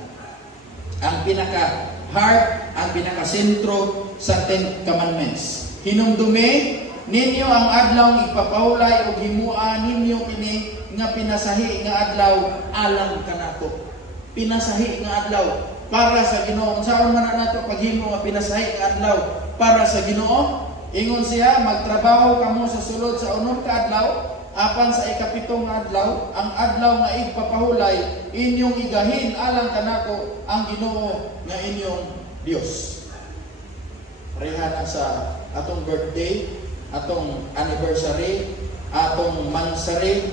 Ang pinaka-heart, ang pinaka-sentro sa 10 Commandments. Hinumdumi ninyo ang adlaw ipapahulay o himua ninyo kini nga pinasahi nga adlaw alang kanako. Pinasahi nga adlaw para sa Ginoo. Unsaon man nato paghimo nga pinasahi nga adlaw para sa Ginoo? Ingon siya, magtrabaho kamo sa sulod sa unom ka adlaw, apan sa ikapitong adlaw, ang adlaw nga igpapahulay, inyong igahin alang kanako ang Ginoo nga inyong Dios. Pareha na sa atong birthday, atong anniversary, atong mansary,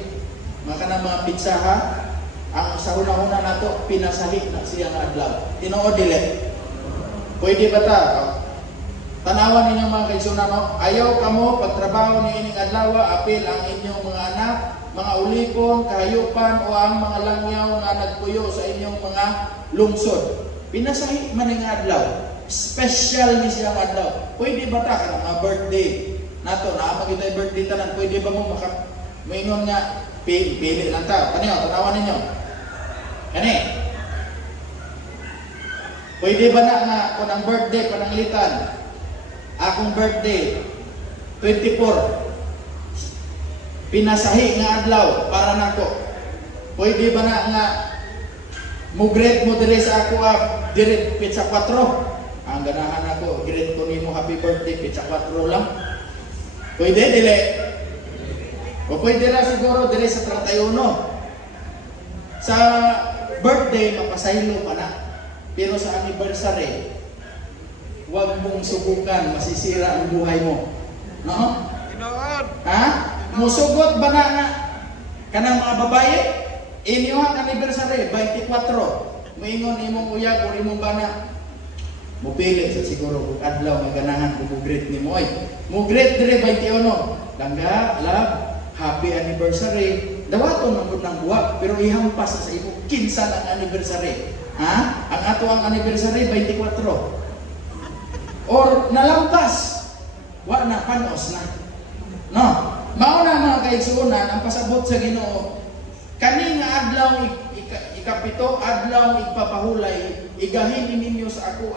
mga pitsaha, ang sa una-una nato pinasahi na siya nga adlaw. Tinuod dili. Pwede ba ta? Tanawan ninyo mga kaigsuunan, no? Ayaw kamo pagtrabaho ni ining adlaw, apil ang inyong mga anak, mga ulipon, kahayupan o ang mga langyaw nga nagpuyo sa inyong mga lungsod. Pinasahi man nga adlaw. Special ni siya nga adlaw. Pwede ba ta kanang mga birthday nato, na magitay birthday tanan, pwede ba mo maingon nga pili lang ta. Kaniyo, tanawan ninyo. Kani. Pwede ba na nga kung ang birthday, kung ang litan, akong birthday, 24, pinasahi nga adlaw para nako. Pwede ba na nga mugret mo dire sa ako dire pizza 4? Ang ganahan ako, greet ko nimo happy birthday, pizza 4 lang. Pwede dili. O pwede na siguro dire sa 31. Sa birthday mapasaylo pa na. Pero sa anniversary, huwag mong subukan, masisira ang buhay mo. No? Tinood. Ha? Musugot ba na nga kanang mga babae? Inyong anniversary, 24. Moingon imong uyag o imong bana. Mupili sa siguro kung adlaw nga ganahan kung mugreet ni mo. Mugreet dire 21. Langga, love, happy anniversary. Dawaton man pud nang buwak, pero ihampas sa imo kinsa ang anniversary. Ha? Ang ato ang anniversary 24. Or nalampas. Wa na panos na. No. Mao na mga kaigsuonan ang pasabot sa Ginoo. Kani nga adlaw ikapito, adlaw igpapahulay, igahin ninyo sa ako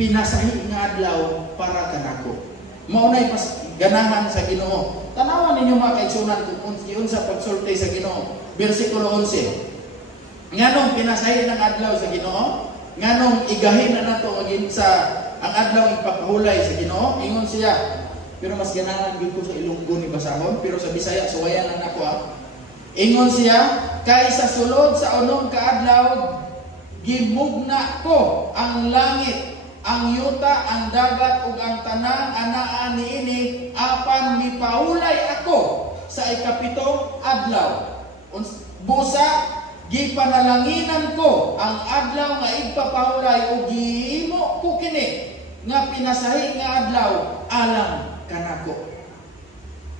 pinasahi nga adlaw para kanako. Mao na ganahan sa Ginoo. Tanawan ninyo mga kaigsuonan kung unsa pagsulti sa Ginoo. Bersikulo 11. Nganong pinasahi ng adlaw sa Ginoo? Nganong igahin na nato agin sa ang adlaw igpapahulay sa Ginoo? Ingon siya. Pero mas ganahan gid ko sa Ilonggo ni basahon, pero sa Bisaya suwayan na nako. Ingon siya, kay sa sulod sa unom ka adlaw gimugna ko ang langit, ang yuta, ang dagat ug ang tanang anaa niini apan mipahulay ako sa ikapito adlaw. Busa gipanalanginan ko ang adlaw nga igpapahulay ug gihimo ko kini nga pinasahi nga adlaw alang kanako.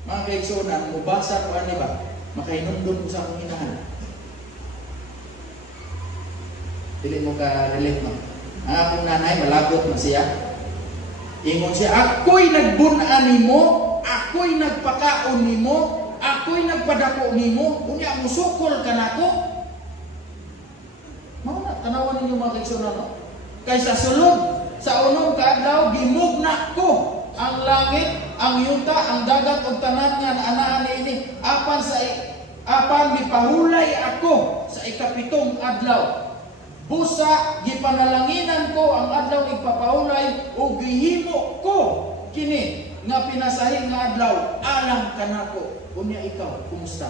Mga kaigsuonan, mubasa ko ani ba? Makainumdum ko sa akong inahan. Dili mo ka-relate mo. Ang akong nanay, malagot na siya. Ingon siya, ako'y nagbunaan nimo, ako'y nagpakaon nimo, ako'y nagpadako nimo, unya musukol ka nako. Mao na tanawan ninyo mga kaigsunan, no? Kaysa sulod sa unong kaadlaw gimugna ko ang langit, ang yuta, ang dagat ug tanan nga anaan niini apan mipahulay ako sa ikapitong adlaw. Busa gipanalanginan ko ang adlaw igpapahulay ug gihimo ko kini nga pinasahi nga adlaw alang kanako. Unya ikaw, kumusta?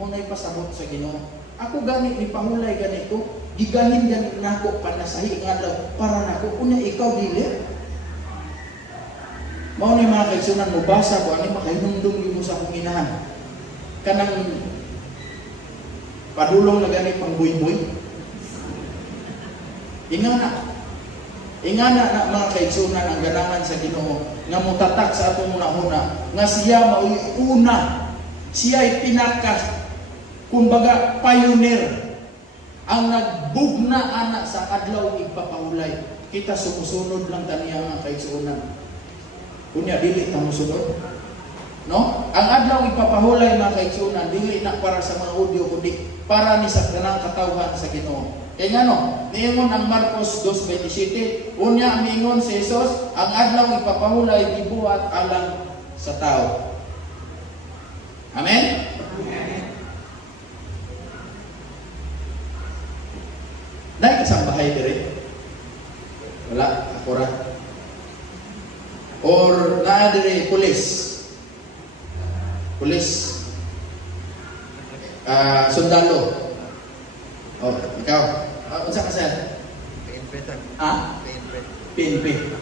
Mo nay pasabot sa Ginoo. Ako gani ipahulay ganito, gigahin gani nako panasahi nga adlaw para nako. Unya ikaw dili. Mao ni mga kaigsunan mo basa ko ani makahinumdum mo sa akong inahan. Kanang padulong na gani pang buy-buy. Ingana na mga kaigsunan ang ganahan sa Ginoo nga mutatak sa atong una-una nga siya mao'y una, siya'y pinaka kumbaga pioneer ang nagbugna ana sa adlaw igpapahulay. Kita sumusunod lang taniya mga kaigsunan. Kunya dili ta mosunod. No? Ang adlaw igpapahulay mga kaigsunan dili na para sa mga audio kundi para ni sa kanang katawhan sa Ginoo. Kaya nga no, niingon ang Marcos 2:27, unya miingon si Jesus, ang adlaw ipapahulay gibuhat alang sa tao. Amen? Amen. Dahil isang bahay dire? Wala, akura. Or naa dire pulis? Pulis. Sundalo. Oh, ikaw. Unsa ka sir? PNP tag. Ah? PNP.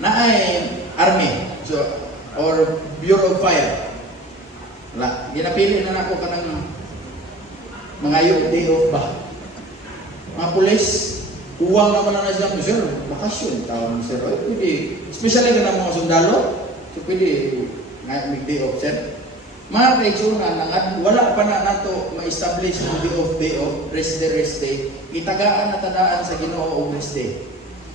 Naay army so or Bureau of Fire. Wala, ginapili na nako kanang mangayo day off ba. Mga pulis, uwang naman na sila, sir, bakasyon tawag sir. Oy, pwede, especially ka ng mga sundalo, so pwede may day off sir. Mga kaigsunan, wala pa na nato ma-establish ng day off, rest day, itagaan na tandaan sa Ginoo og rest day.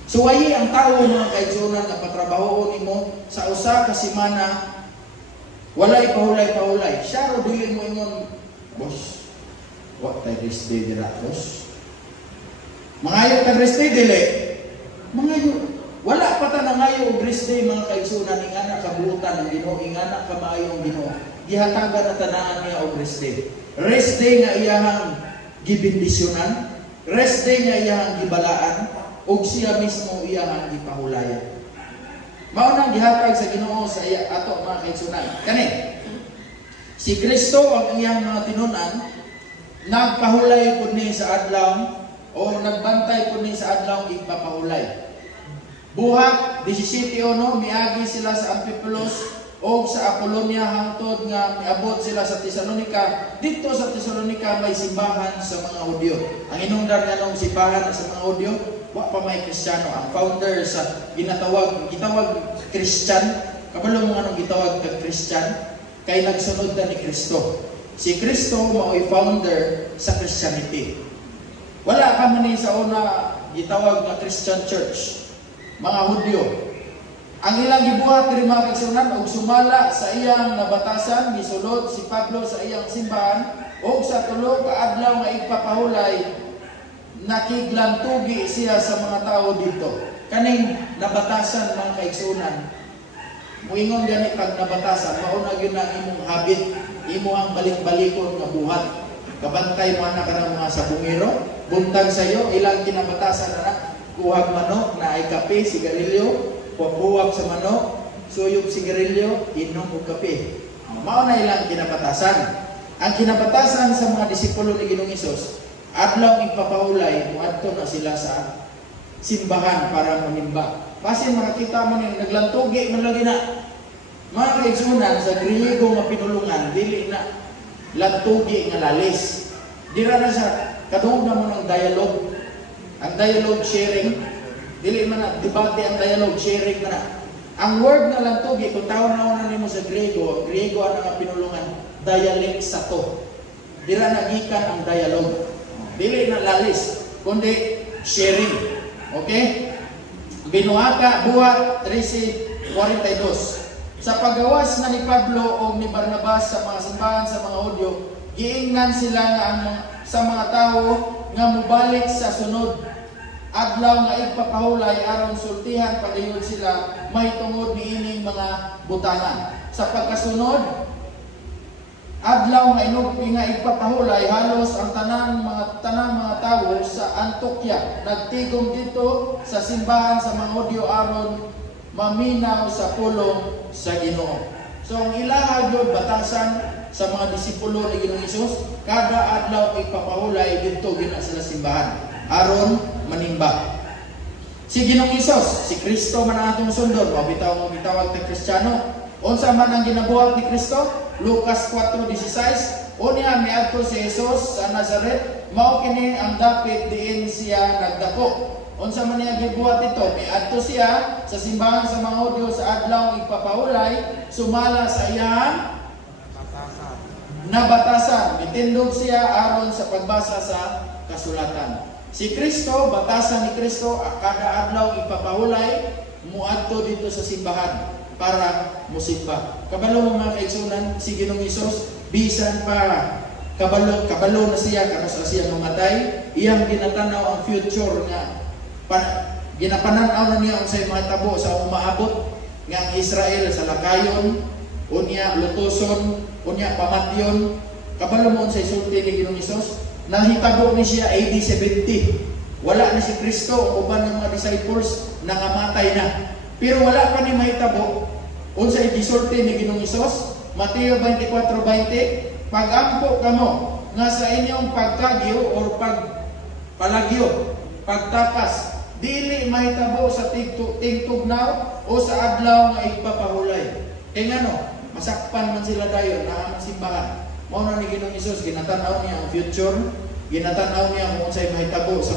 So wayi ang tao mga kaigsunan na patrabahoon nimo sa usa ka semana, walay pahulay. Siya ro dili mo ingon, boss, what tay rest day dira, boss? Mangayo ka rest day dili. Mangayo. Wala pa ta nangayo og rest day mga kaigsunan, ingana kabuutan ng Ginoo, ingana ka maayo ang Ginoo. Gihatagan na tanaan niya og rest day. Rest day nga iyahang gibindisyonan, rest day nga iyahang gibalaan, og siya mismo iyahang gipahulayan. Mao nang gihatag sa Ginoo sa iya ato mga kaigsunan. Kani si Kristo ang iyang mga tinunan, nagpahulay pud ni sa adlaw o nagbantay pud ni sa adlaw igpapahulay. Buhat 17:1 miagi sila sa Amphipolis o sa Apolonia hangtod nga miabot sila sa Tesalonica. Dito sa Tesalonica may simbahan sa mga Hudyo. Ang inungdan nga nung simbahan sa mga Hudyo, wa pa may Kristiyano. Ang founder sa gitawag Christian, kabalo mo nga nung gitawag kag Christian, kay nagsunod na ni Kristo. Si Kristo mao'y founder sa Christianity. Wala ka man sa una gitawag nga Christian Church, mga Hudyo. Ang ilang gibuhat diri mga kaigsunan og sumala sa iyang nabatasan, gisulod si Pablo sa iyang simbahan og sa tulo ka adlaw nga igpapahulay nakiglantugi siya sa mga tao dito. Kaning nabatasan mga kaigsunan, muingon gani pag nabatasan, mao na gyud ang imong habit, imo ang balik-balikon nga buhat. Kabantay mo na kanang mga sabungero, buntag sayo ilang kinabatasan na kuhag manok na ay kape, sigarilyo, puwag sa manok, suyog sigarilyo, inom o kape. Mao na ilang kinabatasan. Ang kinabatasan sa mga disipulo ni Ginoong Hesus, adlaw igpapahulay, muadto na sila sa simbahan para manimba. Kasi makakita mo ni naglantugi man lagi na. Mga kaigsunan sa Griego nga pinulungan, dili na lantugi nga lalis. Dira na sa kadungog na mo ng dialogue. Ang dialogue sharing, dili man na debate, ang dialogue sharing man na. Ang word na lantugi, kung tawag-nawanan nimo sa Griego ang nga pinulungan, dialect sa to. Dira na gikan ang dialogue. Dili na lalis, kundi sharing. Okay? Binuhaka, buhat, 13:42. Sa pagawas na ni Pablo o ni Barnabas sa mga simbahan sa mga Hudyo, giingnan sila nga sa mga tao nga mubalik sa sunod adlaw nga igpapahulay aron sultihan padayon sila mahitungod niining mga butanan. Sa pagkasunod adlaw nga inupi nga igpapahulay, halos ang tanang mga tawo sa Antokya nagtigom dito sa simbahan sa mga Hudyo aron maminaw sa pulong sa Ginoo. So ang ilaha gyud batasan sa mga disipulo ni Ginoong Hesus, kada adlaw igpapahulay dito gina sila simbahan aron manimba. Si Ginoong Hesus, si Kristo man ang atong sundon, mabitaw mo gitawag ta Kristiyano. Unsa man ang ginabuhat ni Kristo? Lucas 4:16, unya miadto si Jesus sa Nazaret, mao kini ang dapit diin siya nagdako. Unsa man niya gibuhat ito? Miadto siya sa simbahan sa mga Hudyo sa adlaw igpapahulay, sumala sa iyang nabatasan. Mitindog siya aron sa pagbasa sa kasulatan. Si Kristo, batasan ni Kristo, kada adlaw ipapahulay, muadto dito sa simbahan para musimba. Kabalo mo mga kaigsunan, si Ginoong Hesus, bisan pa kabalo na siya, kanos na siya mamatay, iyang ginatanaw ang future nga. Ginapananaw na niya ang say mga tabo sa umaabot nga ang Israel sa lakayon, unya lutoson, unya pamatyon. Kabalo mo sa isulti ni Ginoong Hesus, nahitabo ni siya AD 70. Wala na si Kristo, uban ng mga disciples nangamatay na. Pero wala pa ni mahitabo unsa igisulti ni Ginoong Hesus. Mateo 24:20, pagampo kamo nga sa inyong pagkagyo or pagpalagyo, pagtakas, dili mahitabo sa tingtugnaw o sa adlaw nga igpapahulay. Kaya ngano, masakpan man sila dayon na ang simbahan. Mao na ni Ginoong Hesus, ginatanaw niya ang future, ginatanaw niya kung unsay mahitabo sa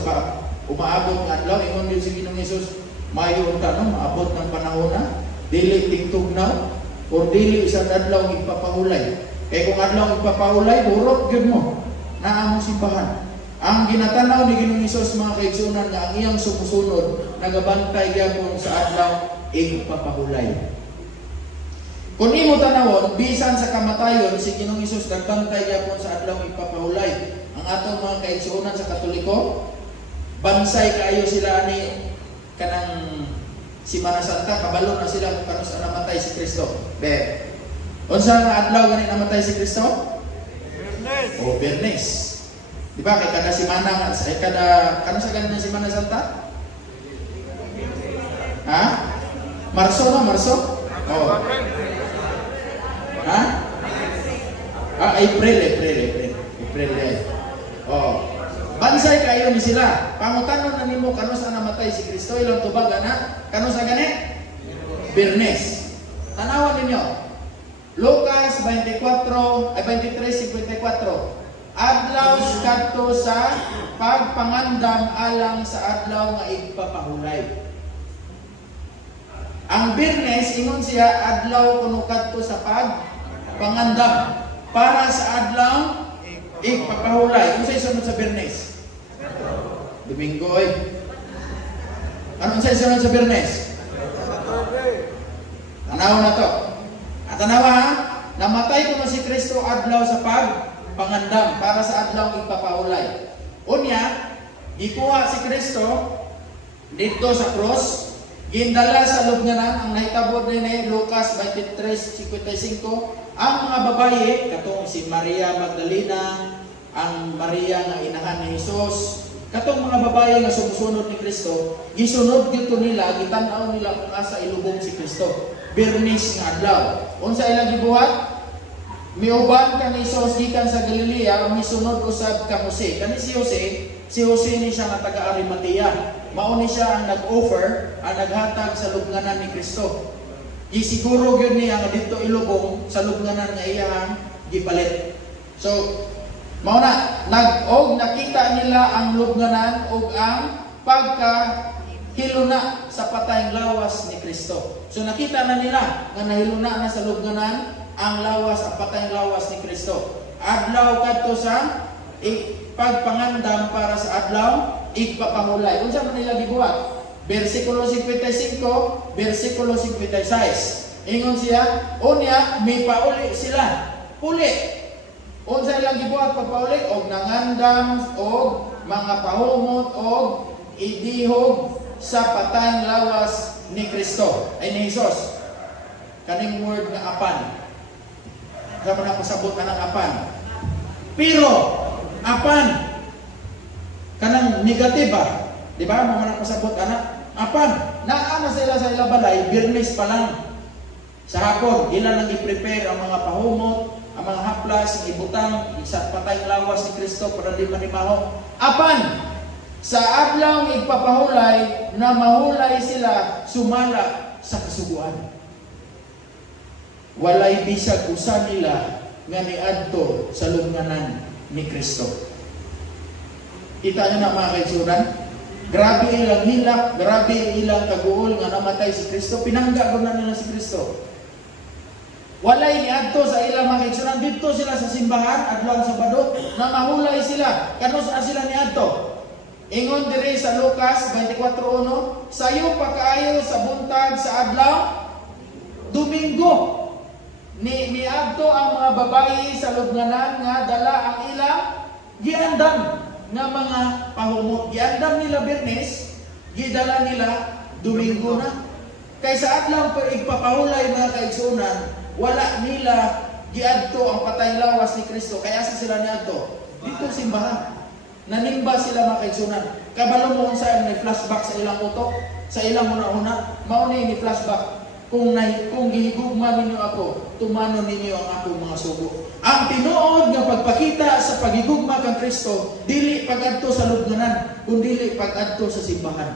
umaabot nga adlaw. Ingon din si Ginoong Hesus, mayo unta no, maabot ng panahon na dili tingtugnaw o dili isang adlaw igpapahulay. Kung adlaw igpapahulay, burot gyud mo na ang simbahan. Ang ginatanaw ni Ginoong Hesus mga kaigsunan nga ang iyang sumusunod nagabantay gyapon sa adlaw igpapahulay. Kung imo tanawon, bisan sa kamatayon si Ginoong Hesus nagbantay gyapon sa adlaw igpapahulay. Ang atong mga kaigsunan sa Katoliko, bansay kaayo sila ni kanang Simana Santa, kabalo na sila kung kanos namatay si Kristo. Be. Unsa nga adlaw gani namatay si Kristo? Biyernes. O Biyernes. Di ba kay kada simana nga, kano sa ganun Simana Santa? Ha? Marso no, Marso? Oh. Ha? April. Oh. Bansay kayo ni sila. Pangutanon na nimo kano sa namatay si Kristo, ilang tubag ana? Kano sa gani? Biyernes. Tanawan ninyo. Lucas 23:54. Adlaw kadto sa pagpangandam alang sa adlaw nga igpapahulay. Ang Biyernes ingon siya adlaw kuno kadto sa pagpangandam para sa adlaw igpapahulay. Unsay sunod sa Biyernes? Domingo oy. Ano unsay sunod sa Biyernes? Tanaw na to. At tanawa ha, namatay kuno si Kristo adlaw sa pagpangandam para sa adlaw igpapahulay. Unya, gikuha si Kristo dito sa cross, gindala sa lubnganan. Ang nahitabod ni Lucas 23:55, ang mga babaye katong si Maria Magdalena, ang Maria nga inahan ni Jesus, katong mga babaye nga sumusunod ni Kristo, gisunod gyud nila, gitan-aw nila kung asa ilubong si Kristo. Biyernes nga adlaw. Unsa ilang gibuhat? Miuban ka ni Jesus gikan sa Galilea, misunod usab ka Jose. Kani si Jose ni siya nga taga Arimatea. Mao ni siya ang nag-offer, ang naghatag sa lubnganan ni Kristo. Gisiguro gyud niya nga dito ilubong sa lubnganan nga iyang gipalit. So, mao na nakita nila ang lubnganan ug ang pagkahiluna sa patayng lawas ni Kristo. So nakita na nila nga nahiluna na sa lubnganan ang lawas, ang patayng lawas ni Kristo. Adlaw kadto sa pagpangandam para sa adlaw igpapahulay. Unsa man nila gibuhat? Versikulo 55, versikulo 56. Ingon siya, unya may pauli sila. Puli. Unsa ilang gibuhat pagpauli og nangandam og mga pahumot og idihog sa patayng lawas ni Kristo ay ni Jesus. Kaning word nga apan. Sama na pasabot na ng apan. Pero apan kanang negatiba, di ba? Mga nakasabot anak apan naa na sila sa ilabalay, birnis pa lang. Sa hapon, ilan nang i-prepare ang mga pahumot, ang mga haplas, ibutang, sa patayng lawas ni Kristo para di manimaho. Apan, sa adlaw igpapahulay na mahulay sila sumala sa kasuguan. Walay bisag usa nila nga niadto sa lubnganan ni Kristo. Kita niyo na mga kaigsunan? Grabe ilang hilak, grabe ilang kaguol nga namatay si Kristo. Pinangga ko na nila si Kristo. Walay ni adto sa ilang mga kaigsunan. Dito sila sa simbahan, adlaw Sabado, na mahulay sila. Kano sa sila ni adto? Ingon diri sa Lucas 24:1, sayo pa kaayo sa buntag sa adlaw Domingo. Ni adto ang mga babayi sa lubnganan nga dala ang ilang giandam nga mga pahumot. Giandam nila Biyernes, gidala nila Domingo na. Kay sa adlaw pa igpapahulay mga kaigsunan, wala nila giadto ang patayng lawas ni Kristo. Kaya sa sila niadto dito simbahan. Nanimba sila mga kaigsunan. Kabalo mo unsa may flashback sa ilang utok, sa ilang una-una, mao ni flashback. Kung gihigugma ninyo ako, tumano ninyo ang akong mga sugo. Ang tinuod nga pagpakita sa pagigugma kang Kristo, dili pag-adto sa lubnganan, kundi pag-adto sa simbahan.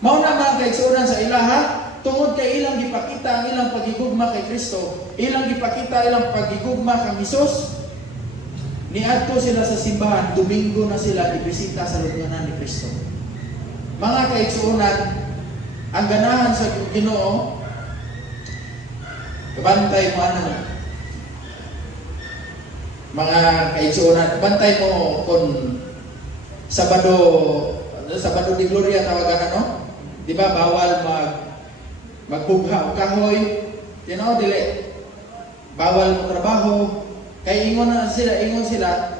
Mao na mga kaigsunan sa ilaha, tungod kay ilang gipakita ang ilang pagigugma kay Kristo, ilang gipakita ilang pagigugma kang Hesus, niadto sila sa simbahan, Domingo na sila ibisita sa lubnganan ni Kristo. Mga kaigsunan, ang ganahan sa Ginoo, kabantay mo ano, mga kaigsunan, kabantay mo kung Sabado di Gloria tawagan ano? Di ba bawal magbugha o kahoy? Dili. Bawal mo trabaho. Kay ingon sila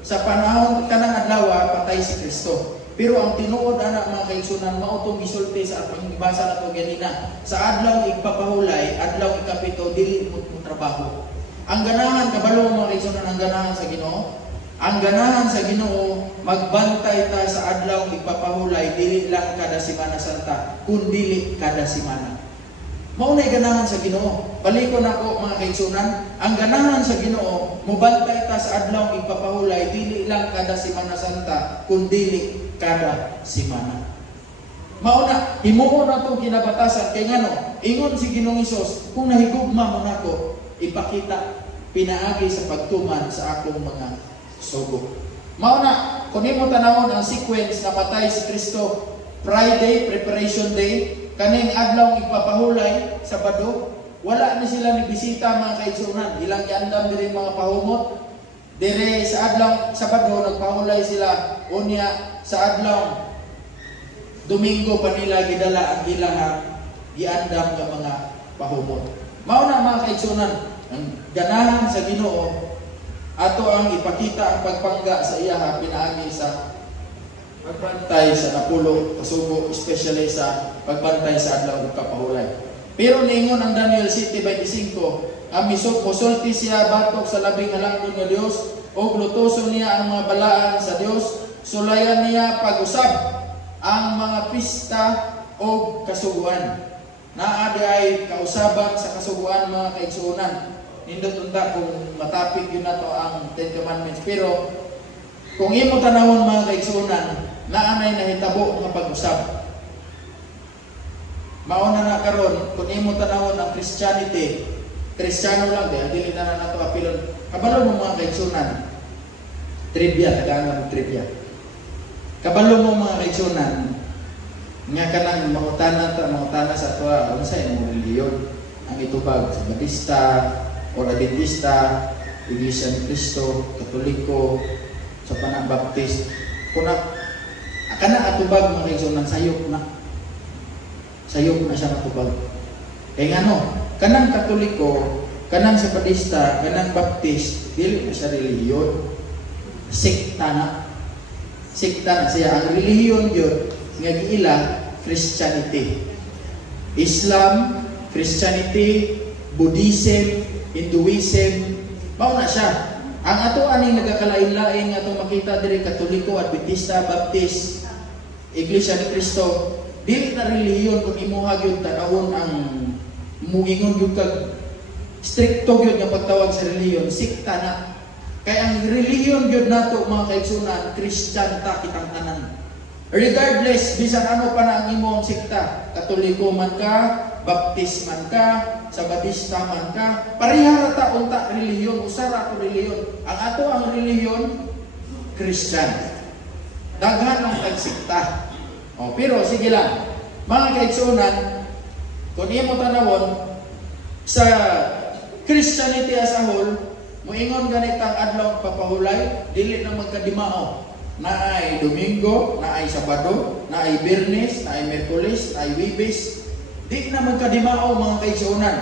sa panahon kanang adlaw patay si Kristo. Pero ang tinuod ana mga kaigsunan mao tong gisulti sa atong basa nato ganina. Sa adlaw igpapahulay, adlaw ikapito dili mo trabaho. Ang ganahan kabalo mga kaigsunan ang ganahan sa Ginoo. Ang ganahan sa Ginoo magbantay ta sa adlaw igpapahulay dili lang kada Semana Santa, kundi kada semana. Mao nay ganahan sa Ginoo. Balikon ako mga kaigsunan, ang ganahan sa Ginoo mobantay ta sa adlaw igpapahulay dili lang kada Semana Santa, kundi kada semana. Mao na himuon nato kinabatasan kay ngano ingon si Ginoong Hesus, kung nahigugma mo nako ipakita pinaagi sa pagtuman sa akong mga sugo. Mao na kun imo tanawon ang sequence na patay si Kristo, Friday preparation day, kaning adlaw igpapahulay Sabado, wala ni sila ni bisita mga kaigsunan, ilang giandam diri mga pahumot. Dire sa adlaw Sabado nagpahulay sila, unya sa adlaw Domingo pa nila gidala ang ilang giandam nga mga pahumot. Mao na mga kaigsunan, ang ganahan sa Ginoo ato ang ipakita ang pagpangga sa iya pinaagi sa pagbantay sa napulo kasugo, especially sa pagbantay sa adlaw ug kapahulay. Pero niingon ang Daniel 7:25, ang musulti siya batok sa labing halangdon nga Dios o lutoson niya ang mga balaan sa Dios, sulayan niya pag-usab ang mga pista o kasuguan. Naa ay kausaban sa kasuguan mga kaigsunan. Nindot unta kung matapik yun na to ang Ten Commandments. Pero kung imo tanawon mga kaigsunan, naanay nahitabo nga pag-usab. Mauna na karon kung imo tanawon ang Christianity, Kristiyano lang dili na nato apilon. Kabalo mo mga kaigsunan. Trivia, tagaan mo trivia. Kabalo mo mga kaigsunan nga kanang mangutana sa tuwa unsa imong reliyon, ang itubag sa Batista o Adventista, Iglesia ni Cristo, Katoliko, sa Panabaptist. Kuna kana atubag mga kaigsunan sayop na. Sayop na siya matubag. Kaya nga no, kanang Katoliko, kanang Sabadista, kanang Baptist, dili na siya relihiyon. Sekta na. Sekta na siya. Ang relihiyon yun, nga giila, Christianity. Islam, Christianity, Buddhism, Hinduism, mao na siya. Ang ato aning nagakalain-lain nga atong makita diri Katoliko, Adventista, Baptist, Iglesia ni Cristo, dili na relihiyon kung imuha gyud tanawon ang muingon gyud kag stricto gyud nga pagtawag sa relihiyon, sikta na. Kay ang relihiyon gyud nato mga kaigsunan, Christian ta kitang tanan. Regardless bisan ano pa na ang imong sikta, Katoliko man ka, Baptist man ka, Sabadista man ka, pareha ta unta relihiyon, usara ko relihiyon. Ang ato ang relihiyon Christian. Daghan ang tagsikta. Pero sige lang, mga kaigsunan, kung imo tanawon sa Christianity as a whole, moingon ganit ang adlaw papahulay, dili na magkadimao. Na ay Domingo, na ay Sabado, na ay Biyernes, na ay Miyerkules, na ay Huwebes, di na magkadimao mga kaigsunan.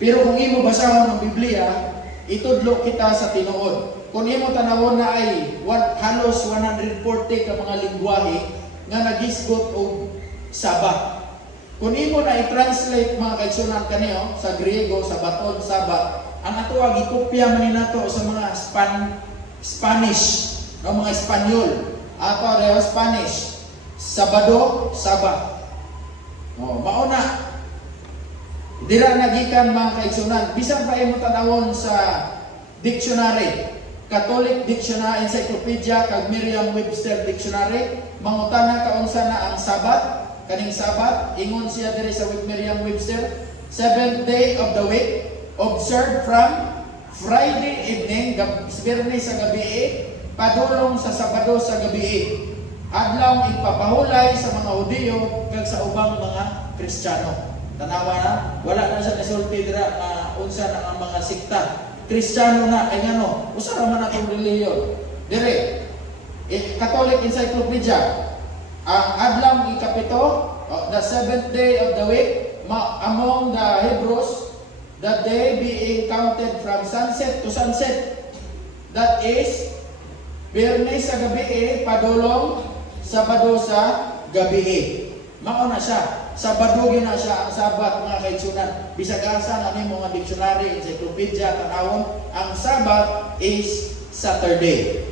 Pero kung imo basahon ang Biblia, itudlo kita sa tinuod. Kung imo tanawon na ay halos 140 ka mga lingwahe nga nagisgot og Sabat. Kung imo na i-translate mga kaigsunan kaniyo sa Griego, sa baton, Sabat, ang atuwa gikopya man nato sa mga Spanish, no, mga Espanyol, ato reho Spanish, Sabado, Sabat. Mauna. Dira nagikan mga kaigsunan, bisan pa imo tanawon sa dictionary, Catholic Dictionary, Encyclopedia, kag Merriam-Webster Dictionary, mangutana kaunsa na ang Sabat, kaning Sabat, ingon siya diri sa Merriam-Webster, 7th day of the week, observed from Friday evening, Biyernes sa gabi, padulong sa Sabado sa gabi. Adlaw ipapahulay sa mga Hudiyo kag sa ubang mga Kristiyano. Tanawa na, wala na siya nasulti dira na unsa na ang mga sikta. Kristiyano na, kay ngano, usa ra man atong relihiyon. Dire, Catholic Encyclopedia, ang adlaw ikapito, the 7th day of the week, among the Hebrews, the day being counted from sunset to sunset. That is, Biyernes sa gabi, padulong Sabado sa gabi. Mao na siya. Sabado gyud na siya ang Sabat mga kaigsunan. Bisag asa na nimo nga dictionary, encyclopedia tanawon, ang Sabat is Saturday.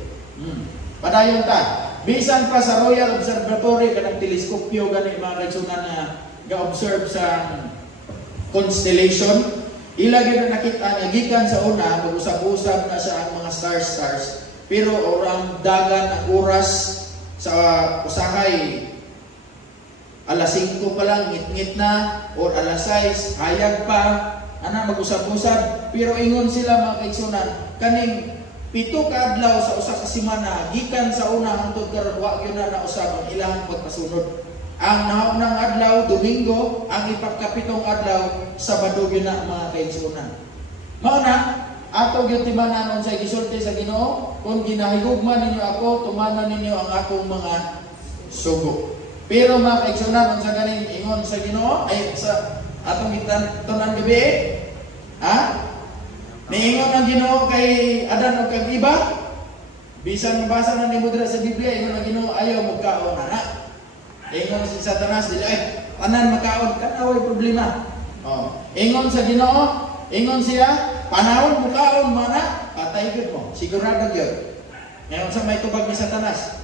Padayon ta. Bisan pa sa Royal Observatory kanang teleskopyo gani mga kaigsunan nga ga-observe sa constellation, ila gyud na nakita nga gikan sa una mag-usab-usab na siya ang mga stars. Pero orang dagan ang oras sa usahay alas 5 pa lang, ngit-ngit na, or alas 6, hayag pa, mag-usab-usab. Pero ingon sila mga kaigsunan, kaning 7 ka adlaw sa usa ka semana, gikan sa una hangtod karon wa gyud na usab ang ilang pagpasunod. Ang naunang adlaw, Domingo, ang ipakapitong adlaw, Sabado gyud na mga kaigsunan. Mao na, ato gyud timanan unsay gisulti sa Ginoo, kung ginahigugma ninyo ako, tumanan ninyo ang akong mga sugo. Pero mga kaigsunan, unsa ganing ingon sa Ginoo ay sa atong gitanan gabi, niingon ang Ginoo kay Adan ug kag Eva, bisan mabasa na nimo dira sa Biblia, ingon ang Ginoo ayaw magkaon ana. Ingon si Satanas dili tanan makaon ka away problema. Ingon sa Ginoo, ingon siya, panahon mukaon mana, patay gyud mo, sigurado gyud. Ngayon sa may tubag ni Satanas,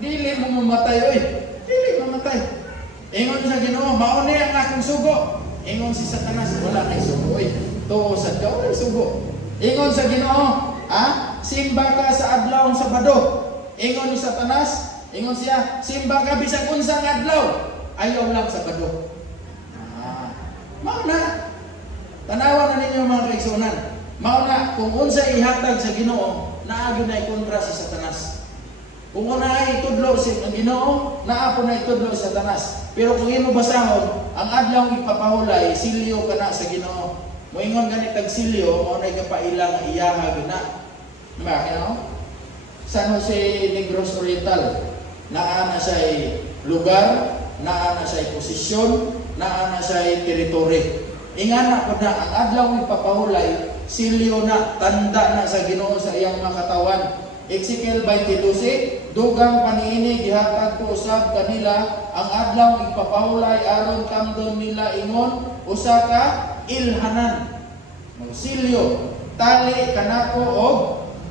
dili mo mamatay oy. Dili mamatay. Ingon sa Ginoo, mao ni ang akong sugo. Ingon si Satanas, wala nay sugo oy. Tuo sad ka wala sugo. Ingon sa Ginoo, simba ka sa adlaw sa Sabado. Ingon ni Satanas, ingon siya, simba ka bisag unsang adlaw. Ayaw lang sa Sabado. Mao na. Tanawan na ninyo mga kaigsunan. Mao na kung unsa ihatag sa Ginoo, naa gyud na kontra si Satanas. Kung unaay itudlo si Ginoo, naa po na itudlo si Satanas. Pero kung imo basahon, ang adlaw ipapahulay, silyo kana sa Ginoo. Moingon ganit tag silyo, mao nay kapailang iyaha gyud na. Diba? San Jose Negros Oriental, naa na siya lugar, naa na siya posisyon, naa na siya teritoryo. ingana po na ang adlaw ipapahulay, silyo na, tanda na sa Ginoo sa iyang mga katawan. Ezekiel 20:12, dugang paniini gihatag ko usab kanila ang adlaw ipapahulay aron kamdon nila ingon usa ka ilhanan. Magsilyo tali kanako og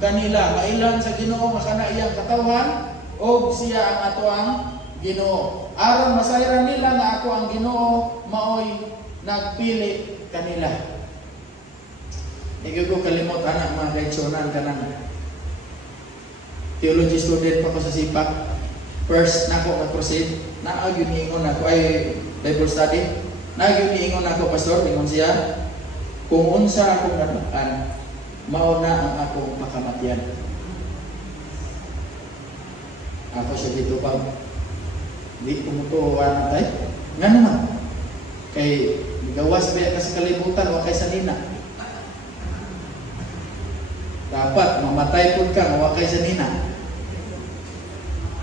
kanila mailan sa Ginoo nga kana iyang katawan og siya ang ato ang Ginoo. Aron masayran nila nga ako ang Ginoo maoy nagpili kanila. Ikaw ko kalimot anak mga kaigsunan kanang theology student pa ko sa SIPAC. First nako mag-proceed, naagyon niingon ako ay Bible study. Naagyon niingon ako pastor, ingon siya, kung unsa akong natukan, mao na ang akong makamatyan. Ako siya dito pa. Di kumutuwa tay. Nga naman. Kay gawas ba kasi kalibutan wa kay sanina. Dapat mamatay pud ka wa kay sanina.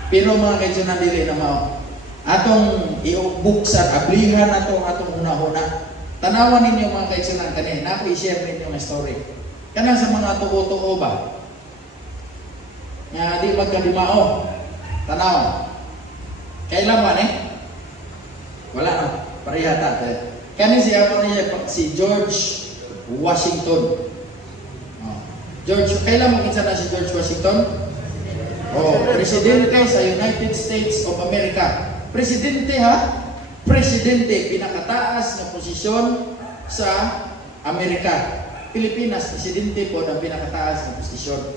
Pero mga kaigsunan dili na mao. Atong iubuksan, ablihan atong una-una. Tanawan ninyo mga kaigsunan kani, na ako i-share ninyo nga story. Kana sa mga tuo-tuo ba? Nga di magkadimao. Tanawan. Kailan man wala na, parihata. Kani siya po niya si George Washington. George, kailan mo kinsa na si George Washington? Presidente sa United States of America. Presidente ha? Presidente, pinakataas na posisyon sa Amerika. Pilipinas, presidente po ang pinakataas na posisyon.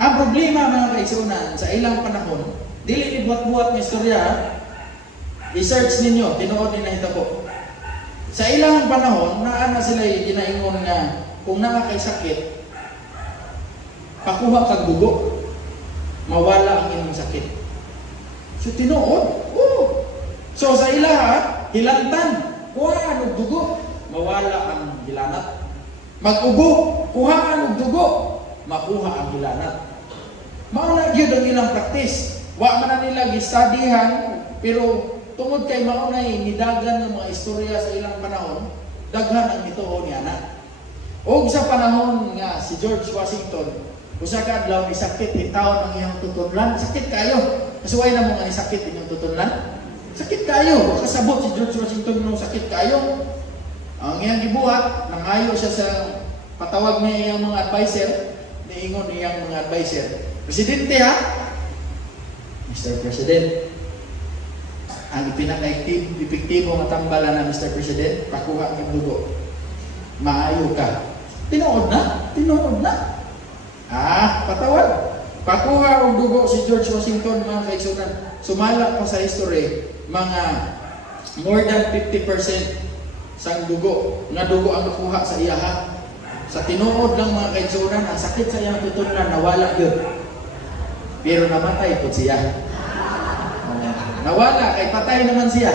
Ang problema mga kaigsunan, sa ilang panahon, dili ibuat-buat ng istorya, i-search ninyo, tinuod ni nahitabo. Sa ilang panahon, naan na sila ginaingon nga, kung nakakaysakit, pakuha kag dugo, mawala ang inyong sakit. So tinuod, so sa ilaha, hilantan, kuhaan og dugo, mawala ang hilanat. Mag-ubo, kuhaan og dugo, makuha ang hilanat. Mao na gyud ang ilang practice. Wa man na nila gistudyhan, pero tungod kay mao na nidagan ng mga istorya sa ilang panahon, daghan ang ituo niya na. Og sa panahon nga si George Washington, usa ka adlaw ni sakit ni taon ang iyang tutunlan, sakit kayo. Kasuway na mo nga ni sakit inyong tutunlan. Sakit kayo, kasabot si George Washington nung sakit kayo. Ang iyang gibuhat, nangayo siya sa patawag niya iyang mga advisor, niingon iyang mga advisor. Presidente ha? Mr. President, ang pinaka-epektibo nga tambalan na Mr. President, pakuha ng dugo. Maayo ka. Tinuod na? Tinuod na. Patawad. Pakuha og dugo si George Washington mga kaigsunan. Sumala pa sa history, mga more than 50% sang dugo, nga dugo ang nakuha sa iyaha. Sa tinuod lang mga kaigsunan, ang sakit sa iyang tutunlan nawala yun. Pero namatay po siya. Nawala, kay patay naman siya.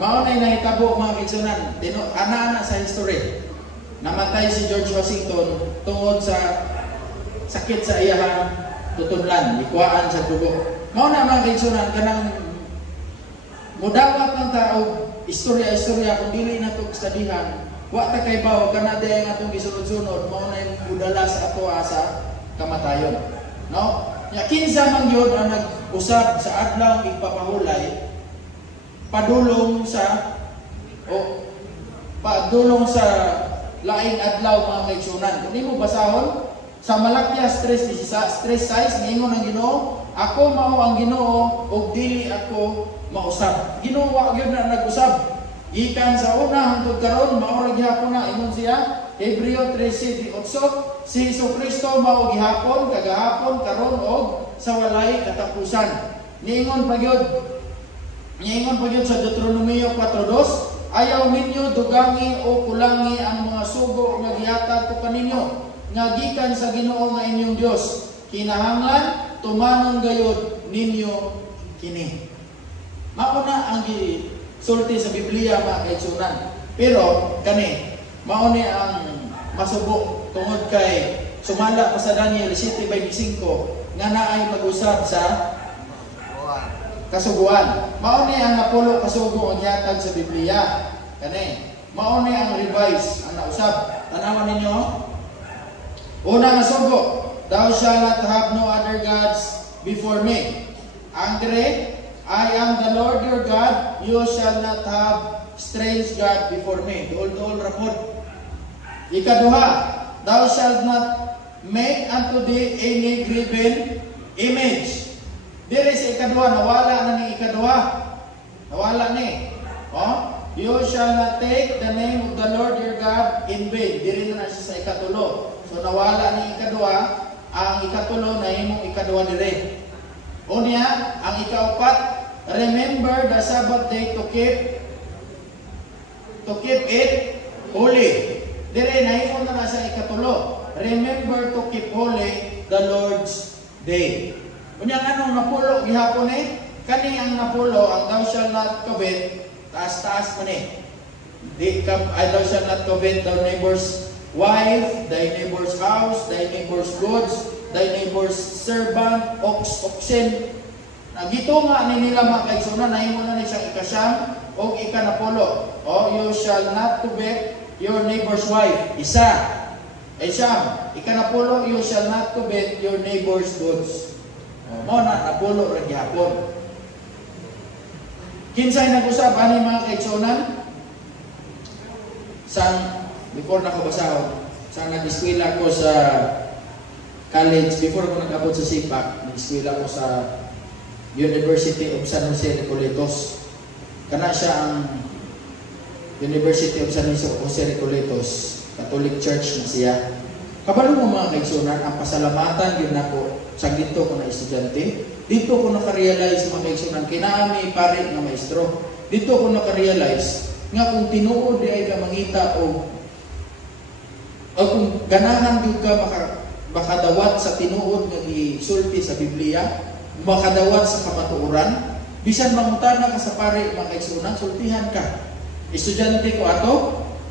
Maunay nahitabo mga kaigsunan, ana-ana sa history. Namatay si George Washington tungod sa sakit sa iyang tutunlan, ikuhaan sa dugo. Mao na mga kaigsunan, kanang mudawat ng tao, istorya-istorya, kung dili na itong studihan, wa ta kay bawa, kanada yung atong gisunod-sunod, mao na yung budala sa ato sa kamatayon. No? Kinsa man yun ang nag-usap sa adlaw ipapahulay, padulong sa laing adlaw mga kaigsunan. Kung di mo basahon, sa Malakya stress size, ngayon ang Ginoo, ako mao ang Ginoo, o dili ako mausap. Ginoo wa gyud na nag-usap. Gikan sa una hangtod karon, mao ra gihapon na ingon siya, Hebreo 13:8, si Jesucristo mao gihapon, kagahapon, karon og sa walay katapusan. Niingon pa gyud sa Deuteronomio 4:2, ayaw ninyo dugangi o kulangi ang mga sugo nga gihatag ko kaninyo, nga gikan sa Ginoo nga inyong Dios. Kinahanglan tumanon gayud ninyo kini. Mao na ang sulti sa Biblia mga kaigsunan. Pero kani mao ni ang masubo tungod kay sumala pa sa Daniel 7:25 nga naay mag-usab sa kasuguan. Mao ni ang napulo kasugo ang yatag sa Biblia. Kani Mao ni ang revise ang nausab. Tanawan ninyo. Una nga sugo, thou shalt not have no other gods before me. Ang dire, I am the Lord your God, you shall not have strange God before me. Duol-duol rapod. Ikaduha, thou shalt not make unto thee any graven image. Dire sa ikaduha, nawala na ni ikaduha. Nawala ni. Oh? You shall not take the name of the Lord your God in vain. Diri na siya sa ikatulo. So nawala ni ikaduha, ang ikatulo na imong ikaduha dire. Unya, ang ikaupat, remember the Sabbath day to keep it holy. Dire na imong na sa ikatulo. Remember to keep holy the Lord's day. Unya anong napulo gihapon eh? Kani ang napulo, ang thou shall not covet, taas-taas man eh. Thou shall not covet thy neighbor's wife, thy neighbor's house, thy neighbor's goods, thy neighbor's servant, oxen. Nagito nga ni nila mga kaigsunan, nahimo na ni siyang ikasyam o ikanapulo. You shall not covet your neighbor's wife. Isa. Siyam. Ikanapulo, you shall not covet your neighbor's goods. Mo na napulo rin gihapon. Kinsay nag-usap ani mga kaigsunan? Before na ko basahon, sa nag-eskwela ko sa college, before ko nag-abot sa SIPAC, nag-eskwela ko sa University of San Jose Recoletos. Kana siya ang University of San Jose Recoletos, Catholic Church na siya. Kabalo mo mga kaigsunan, ang pasalamatan yun ako sa dito ko na estudyante. Dito ko nakarealize mga kaigsunan, kinaami pare nga maestro. Dito ko nakarealize nga kung tinuod di ay ka mangita o kung ganahan yung ka makadawat sa tinuod nga gisulti sa Biblia, makadawat sa kamatuoran, bisan mangutana ka sa pare mga kaigsunan, sultihan ka. Estudyante ko ato,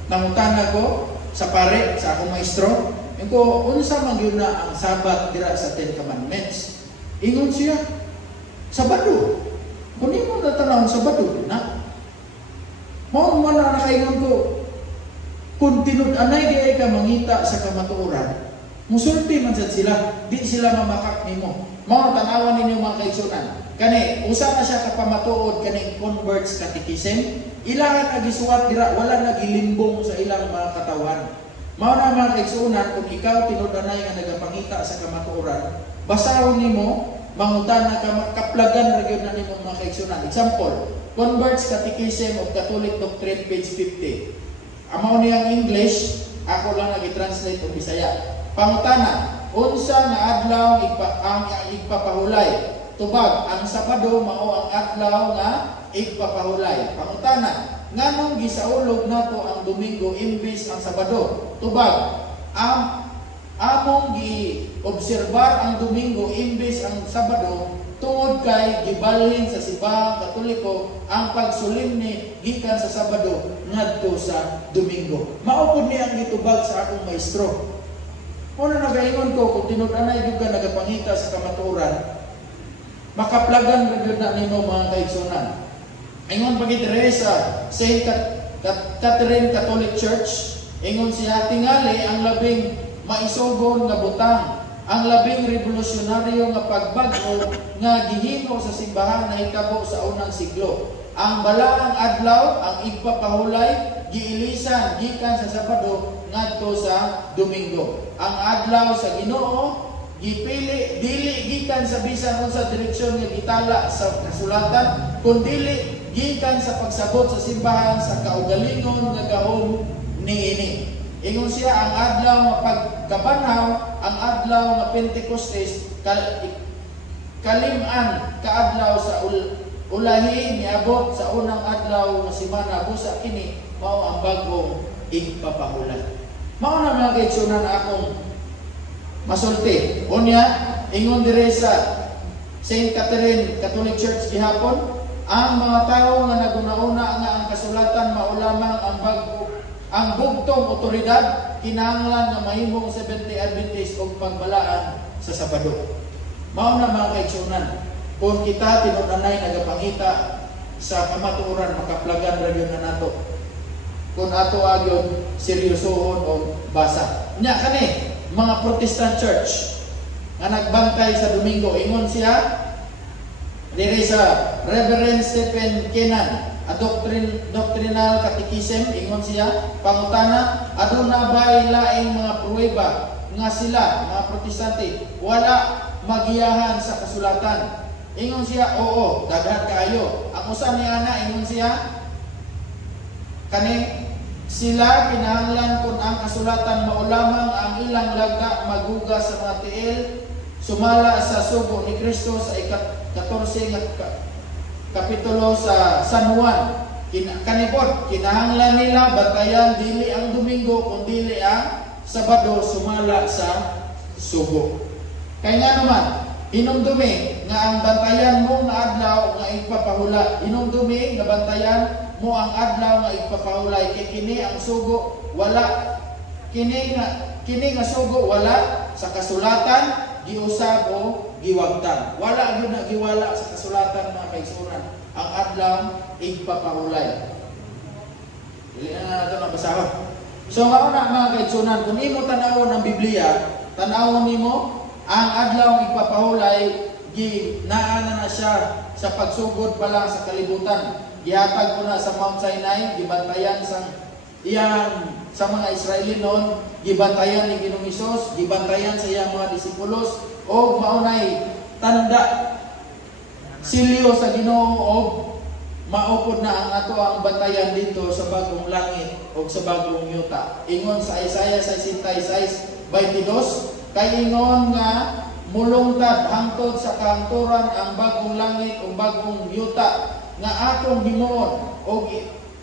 nangutana ko sa pare, sa akong maestro, ko unsa man gyud na ang Sabat dira sa Ten Commandments. Ingon siya, Sabado. Kung di mo natanawang Sabado na, mao man na nakaingon ko, kung tinud-anay di ay ka mangita sa kamatuoran, musulti man sad sila, di sila mamakak nimo. Mao tanawan ninyo mga kaigsunan. Kani, usa na siya kapamatuod kani converts catechism, ilang nagisuwat dira, wala nagilimbong sa ilang mga katawan. Mao na mga kaigsunan, kung ikaw tinud-anay nga nagapangita sa kamatuoran, basahon nimo, mangutana ka, kaplagan ra gyud na nimo mga kaigsunan. Example, Converts Catechism of Catholic Doctrine, page 50. Amaw niyang English, ako lang nag-translate og Bisaya. Pangutana, unsa nga adlaw ang igpapahulay? Tubag, ang Sabado mao ang adlaw nga igpapahulay. Pangutana, nganong gisaulog nato ang Domingo imbis ang Sabado? Tubag, among gi-obserbar ang Domingo imbis ang Sabado tungod kay gibalhin sa simbahang Katoliko ang pagsulimni gikan sa Sabado ngadto sa Domingo. Mao pud ni ang gitubag sa akong maestro. Una nagaingon ko kung tinud-anay gyud ka nagapangita sa kamatuoran, makaplagan ra gyud na nimo mga kaigsunan. Ingon pagit sa Saint Catherine Catholic Church, ingon siya tingali ang labing maisugon nga butang, ang labing revolusyonaryo nga pagbago nga gihimo sa simbahan na hitabo sa unang siglo. Ang balaang adlaw, ang igpapahulay, giilisan gikan sa Sabado ngadto sa Domingo. Ang adlaw sa Ginoo gipili dili gikan sa bisan unsa direksyon nga gitala sa kasulatan, kundi gikan sa pagsabot sa simbahan sa kaugalingon nga gahom niini. Ingon siya ang adlaw nga pagkabanhaw, ang adlaw nga Pentecostes, kalim-an kaadlaw sa ulahi niabot sa unang adlaw nga semana busa kini mao ang bagong igpapahulay. Mao na mga kaigsunan akong masulti. Unya, ingon dire sa Saint Catherine Catholic Church gihapon, ang mga tao nga naguna-una nga ang kasulatan mao lamang ang bugtong otoridad kinahanglan nga mahimong Seventh-day Adventist og pagbalaan sa Sabado. Mao na mga kaigsunan, kung kita tinud-anay nagapangita sa kamatuoran, makaplagan ra gyud na nato. kung ato agyon seryosohon o basa. Nya kani mga Protestant church nga nagbantay sa Domingo, ingon siya diri sa Reverend Stephen Kenan, a doctrinal catechism, ingon siya, pangutana, aduna ba'y laing mga pruweba nga sila, mga Protestante, wala magiyahan sa kasulatan? Ingon siya, oo, daghan kaayo. Ang usa ni ana, ingon siya, kani sila kinahanglan kung ang kasulatan maulamang ang ilang laga maguga sa mga tiil, sumala sa sugo ni Kristo sa 14 kapitulo sa San Juan. Kanipod, kinahanglan nila batayan dili ang Domingo kundi ang Sabado sumala sa sugo. Kaya nga naman, hinumdumi nga ang bantayan mo nga adlaw nga ipapahula. Hinumdumi nga bantayan mo ang adlaw nga ipapahulay kay kini ang sugo wala kini nga sugo wala sa kasulatan giusab o giwagtan. Wala gyud na giwala sa kasulatan mga kaigsunan ang adlaw ipapahulay. Dili na nato nabasahon. So mao na mga kaigsunan, kung imo tan-awon ang Biblia, tan-awon nimo ang adlaw ipapahulay ginaana na siya sa pagsugod pa lang sa kalibutan. Gihatag ko na sa Mount Sinai, gibantayan sa mga Israeli noon, gibantayan ni Ginoong Hesus, gibantayan sa iyang mga disipulos, o maunay tanda silyo sa Ginoo o maupod na ang ato ang bantayan dito sa bagong langit o sa bagong yuta. Ingon sa Isaiah 66:22, kay ingon nga mulungtad hangtod sa kahangturan ang bagong langit o bagong yuta nga atong himuon, o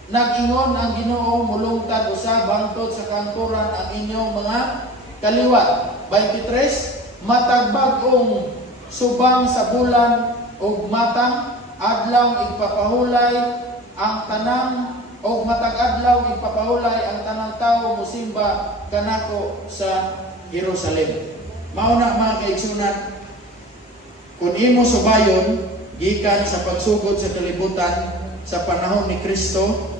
nag-ingon ang Ginoo mulungtad usab hangtod sa kahangturan ang inyong mga kaliwat. 23, matag bag-ong subang sa bulan o matang adlaw ipapahulay ang tanang o matag adlaw ipapahulay ang tanang tawo musimba kanako sa Jerusalem. Mao na mga kaigsunan, kung imo subayon gikan sa pagsugod sa kalibutan sa panahon ni Kristo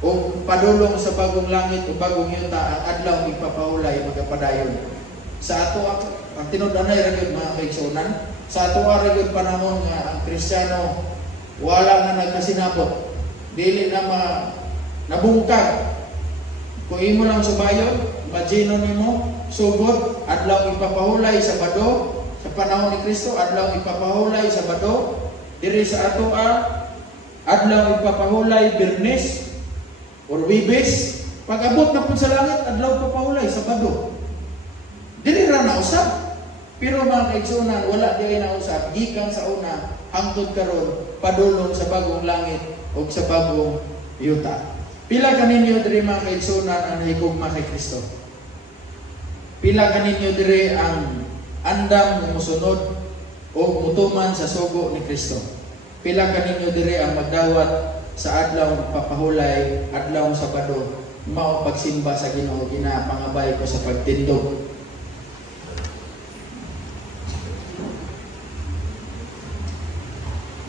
o padulong sa bagong langit o bagong yuta, ang adlaw ipapahulay magapadayon. Sa ato ang tinud-anay ra gyud mga kaigsunan, sa ato ra gyud panahon nga ang Kristiyano wala na nagkasinabot, dili na nabungkag. Kung imo lang subayon, imagine nimo sugod adlaw ipapahulay Sabado sa panahon ni Kristo, adlaw ipapahulay Sabado diri sa ato adlaw ipapahulay Biyernes or Huwebes. Pag-abot na pud sa langit, adlaw ipapahulay Sabado. Dili ra na usab. Pero mga kaigsunan, wala di na usab gikan sa una hangtod karon padulong sa bagong langit o sa bagong yuta. Pila kaninyo diri mga kaigsunan ang higugma kay Kristo? Pila kaninyo diri ang andam musunod o mutuman sa sugo ni Kristo? Pila kaninyo diri ang magdawat sa adlaw papahulay, adlaw Sabado, mao pagsimba sa Ginoo, ginapangabay ko sa pagtindog?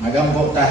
Magambo ta.